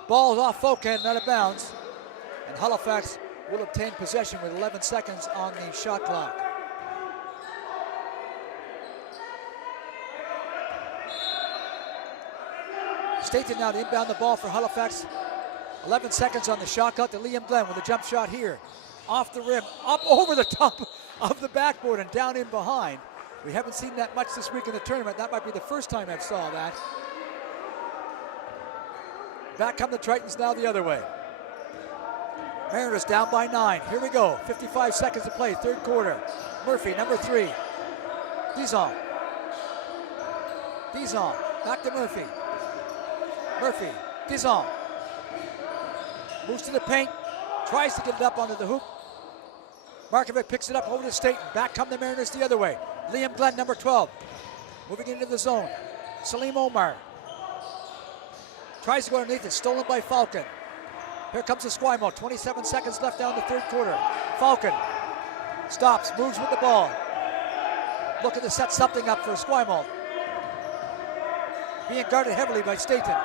Ball off Falcon, out of bounds. And Halifax will obtain possession with 11 seconds on the shot clock. Staten now to inbound the ball for Halifax. 11 seconds on the shot clock to Liam Glenn with a jump shot here. Off the rim, up over the top of the backboard and down in behind. We haven't seen that much this week in the tournament. That might be the first time I've saw that. Back come the Tritons now the other way. Mariners down by 9. Here we go. 55 seconds to play, third quarter. Murphy, number 3. Dizon. Dizon, back to Murphy. Murphy, Dizon. Moves to the paint, tries to get it up onto the hoop. Markovic picks it up over to Staten. Back come the Mariners the other way. Liam Glenn, number 12. Moving into the zone. Salim Omar. Tries to go underneath it, stolen by Falcon. Here comes Esquimalt, 27 seconds left down the third quarter. Falcon stops, moves with the ball. looking to set something up for Esquimalt. Being guarded heavily by Staten.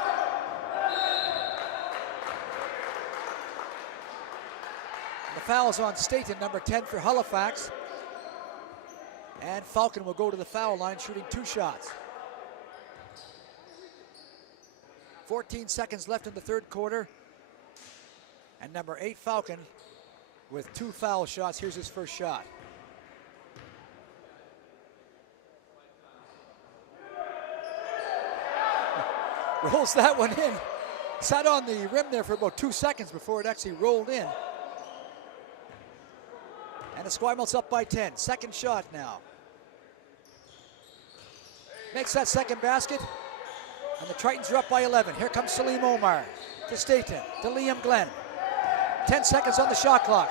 The foul's on Staten, number 10 for Halifax. And Falcon will go to the foul line, shooting 2 shots. 14 seconds left in the third quarter. And number 8, Falcon, with 2 foul shots. Here's his first shot. Rolls that one in. Sat on the rim there for about 2 seconds before it actually rolled in. And Esquimalt's up by 10. Second shot now. Makes that second basket. And the Tritons are up by 11. Here comes Salim Omar to Staten, to Liam Glenn. 10 seconds on the shot clock.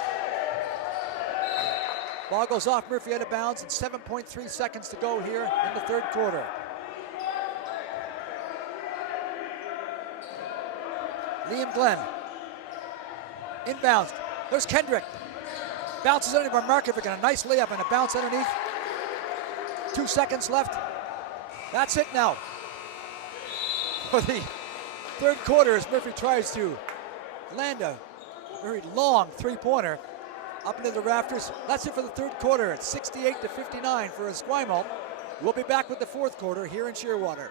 Ball goes off Murphy out of bounds, and 7.3 seconds to go here in the third quarter. Liam Glenn. Inbounds. There's Kendrick. Bounces underneath by Markovic, and a nice layup and a bounce underneath. 2 seconds left. That's it now. For the third quarter, as Murphy tries to land a very long three-pointer up into the rafters. That's it for the third quarter. It's 68-59 for Esquimalt. We'll be back with the fourth quarter here in Shearwater.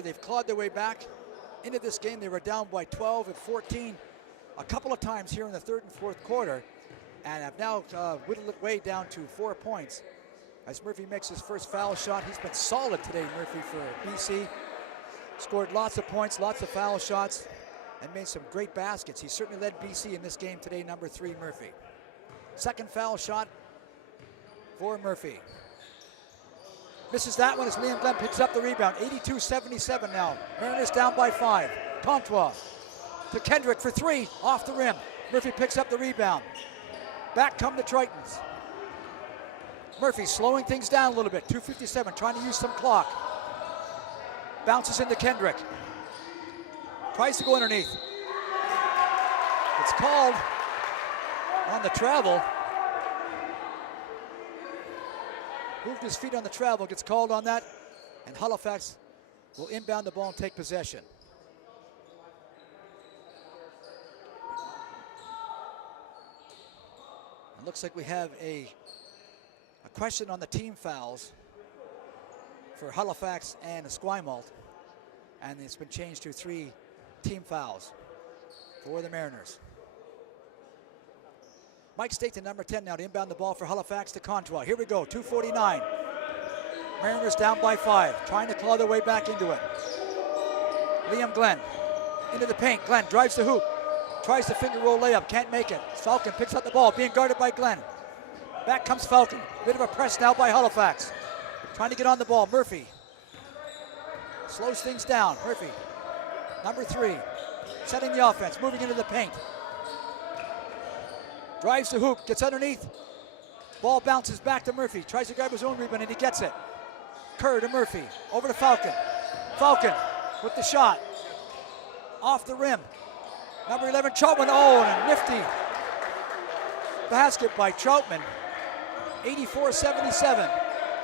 more. They've clawed their way back into this game. They were down by 12 and 14 a couple of times here in the third and fourth quarter, and have now whittled it way down to 4 points as Murphy makes his first foul shot. He's been solid today, Murphy, for BC. Scored lots of points, lots of foul shots, and made some great baskets. He certainly led BC in this game today, number 3, Murphy. Second foul shot for Murphy. Misses that one as Liam Glenn picks up the rebound. 82-77 now. Mariners down by 5. Contois to Kendrick for 3, off the rim. Murphy picks up the rebound. Back come the Tritons. Murphy slowing things down a little bit. 2:57, trying to use some clock. Bounces into Kendrick. Tries to go underneath. It's called on the travel. Moved his feet on the travel, gets called on that, and Halifax will inbound the ball and take possession. It looks like we have a question on the team fouls for Halifax and Esquimalt, and it's been changed to 3 team fouls for the Mariners. Mike Staten, number 10 now to inbound the ball for Halifax to Contois. Here we go, 2:49. Mariners down by 5, trying to claw their way back into it. Liam Glenn into the paint. Glenn drives the hoop, tries to finger roll layup, can't make it. Falcon picks up the ball, being guarded by Glenn. Back comes Falcon. Bit of a press now by Halifax. Trying to get on the ball. Murphy slows things down. Murphy, number 3, setting the offense, moving into the paint. Drives the hoop, gets underneath. Ball bounces back to Murphy. Tries to grab his own rebound, and he gets it. Kerr to Murphy. Over to Falcon. Falcon with the shot. Off the rim. Number 11, Troutman. Oh, and a nifty basket by Troutman. 84-77.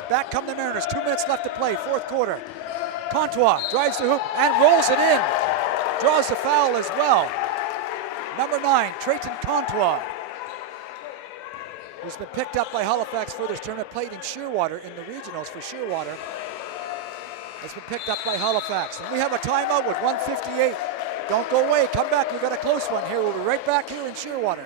Back come the Mariners. 2 minutes left to play, fourth quarter. Contois drives the hoop and rolls it in. Draws the foul as well. Number 9, Trayton Contois, who's been picked up by Halifax for this tournament, played in Shearwater in the regionals for Shearwater. Has been picked up by Halifax. And we have a timeout with 1:58. Don't go away, come back, we've got a close one here. We'll be right back here in Shearwater.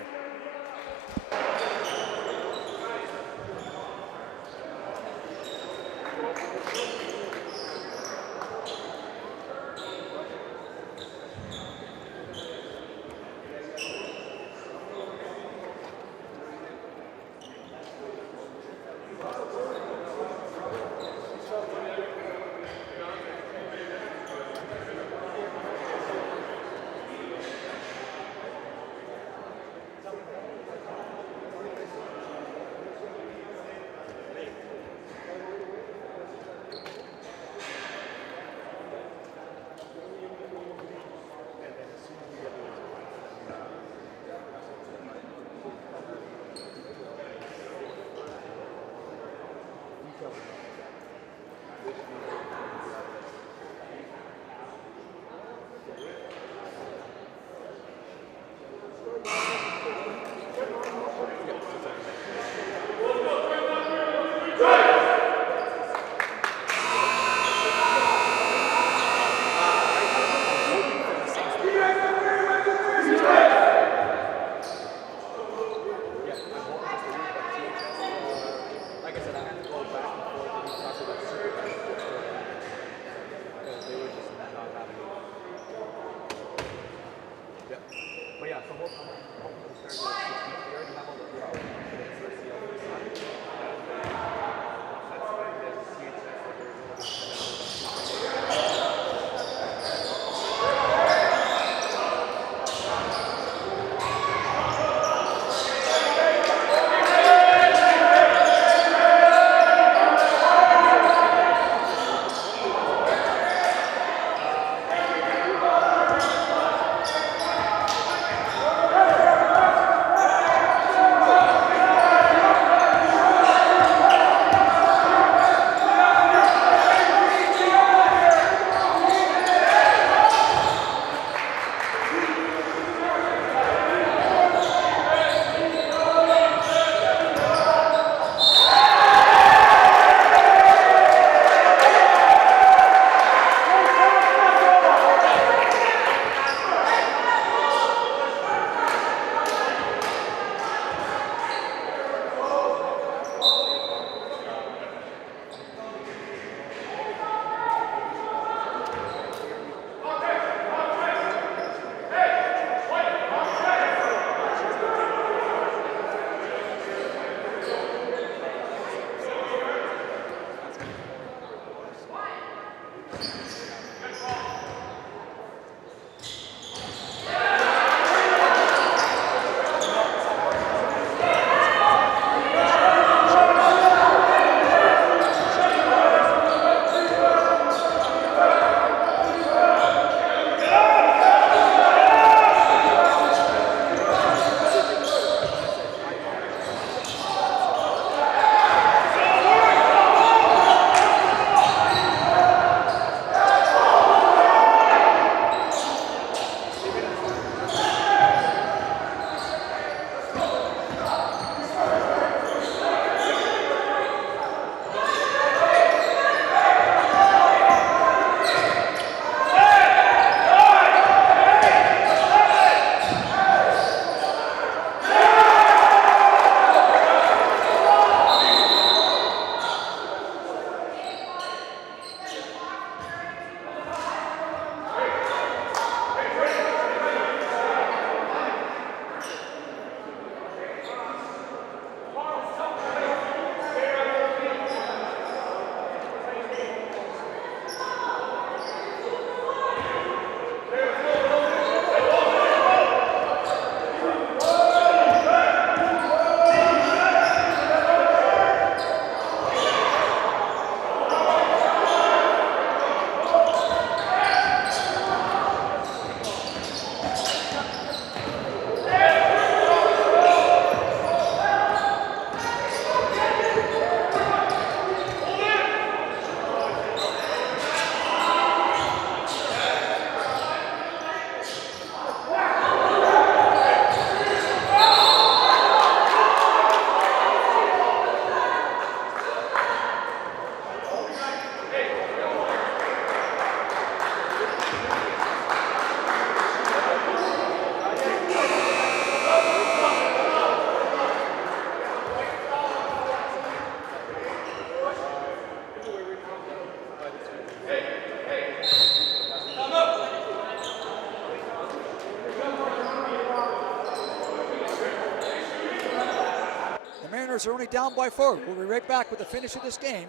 Mariners are only down by 4. We'll be right back with the finish of this game.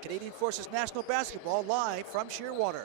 Canadian Forces National Basketball live from Shearwater.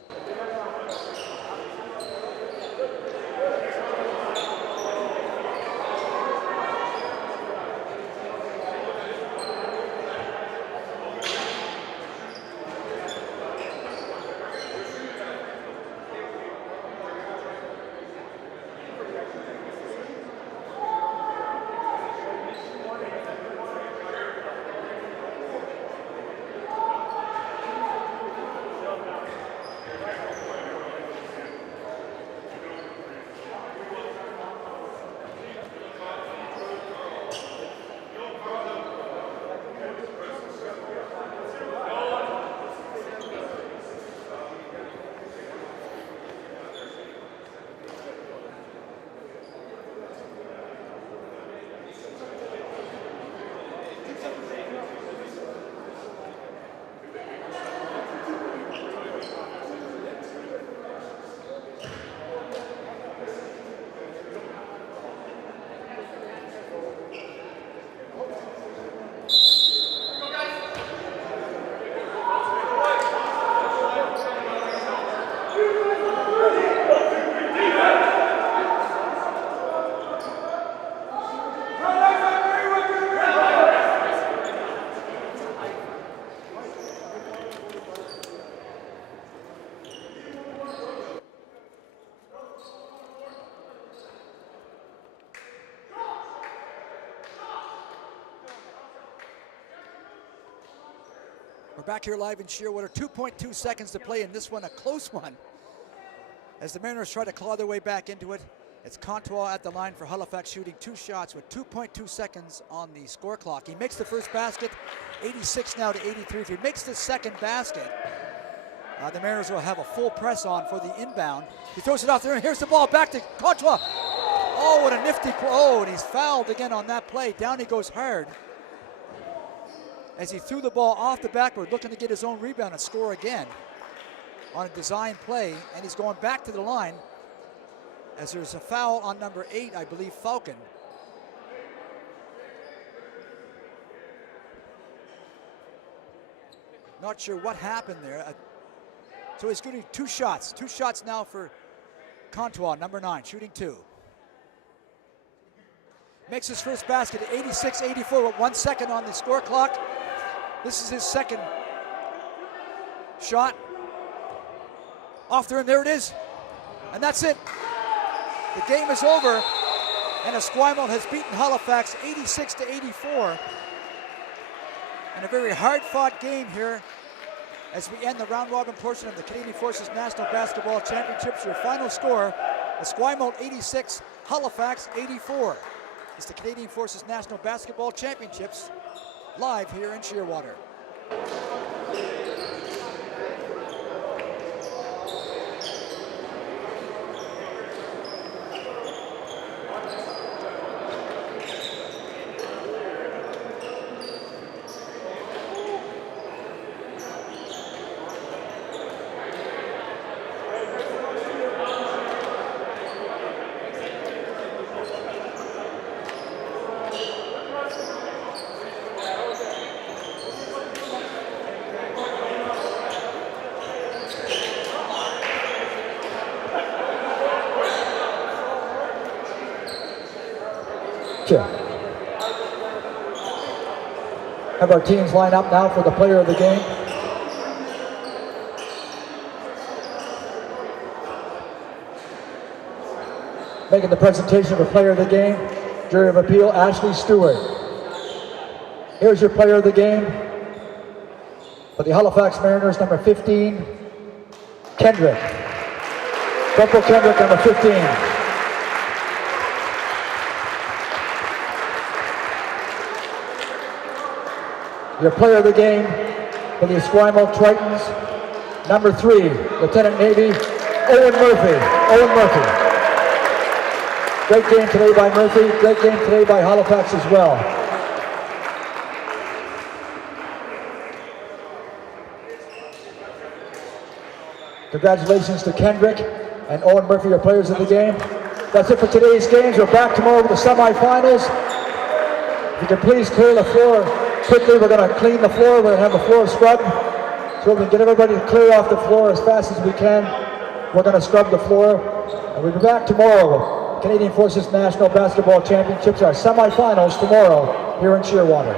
We're back here live in Shearwater. 2.2 seconds to play in this one, a close one. As the Mariners try to claw their way back into it, it's Comtois at the line for Halifax, shooting 2 shots with 2.2 seconds on the score clock. He makes the first basket, 86 now to 83. If he makes the second basket, the Mariners will have a full press on for the inbound. He throws it out there, and here's the ball back to Comtois. Oh, what a nifty play. Oh, and he's fouled again on that play. Down he goes hard, as he threw the ball off the backboard, looking to get his own rebound and score again on a design play. And he's going back to the line, as there's a foul on number 8, I believe, Falcon. Not sure what happened there. So he's shooting 2 shots. 2 shots now for Comtois, number 9, shooting 2. Makes his first basket at 86-84 with 1 second on the score clock. This is his second shot. Off the rim, there it is. And that's it. The game is over, and Esquimalt has beaten Halifax 86-84. And a very hard-fought game here as we end the round-robin portion of the Canadian Forces National Basketball Championships. Your final score, Esquimalt 86, Halifax 84. It's the Canadian Forces National Basketball Championships, live here in Shearwater. Have our teams line up now for the player of the game. Making the presentation of the player of the game, jury of appeal, Ashley Stewart. Here's your player of the game. For the Halifax Mariners, number 15, Kendrick. Purple Kendrick, number 15. Your player of the game for the Esquimalt Tritons, number 3, Lieutenant Navy, Owen Murphy. Owen Murphy. Great game today by Murphy. Great game today by Halifax as well. Congratulations to Kendrick and Owen Murphy, your players of the game. That's it for today's games. We're back tomorrow with the semifinals. If you can please clear the floor quickly. We're going to clean the floor. We're going to have the floor scrubbed. So we can get everybody to clear off the floor as fast as we can. We're going to scrub the floor. And we'll be back tomorrow. Canadian Forces National Basketball Championships, our semifinals tomorrow here in Shearwater.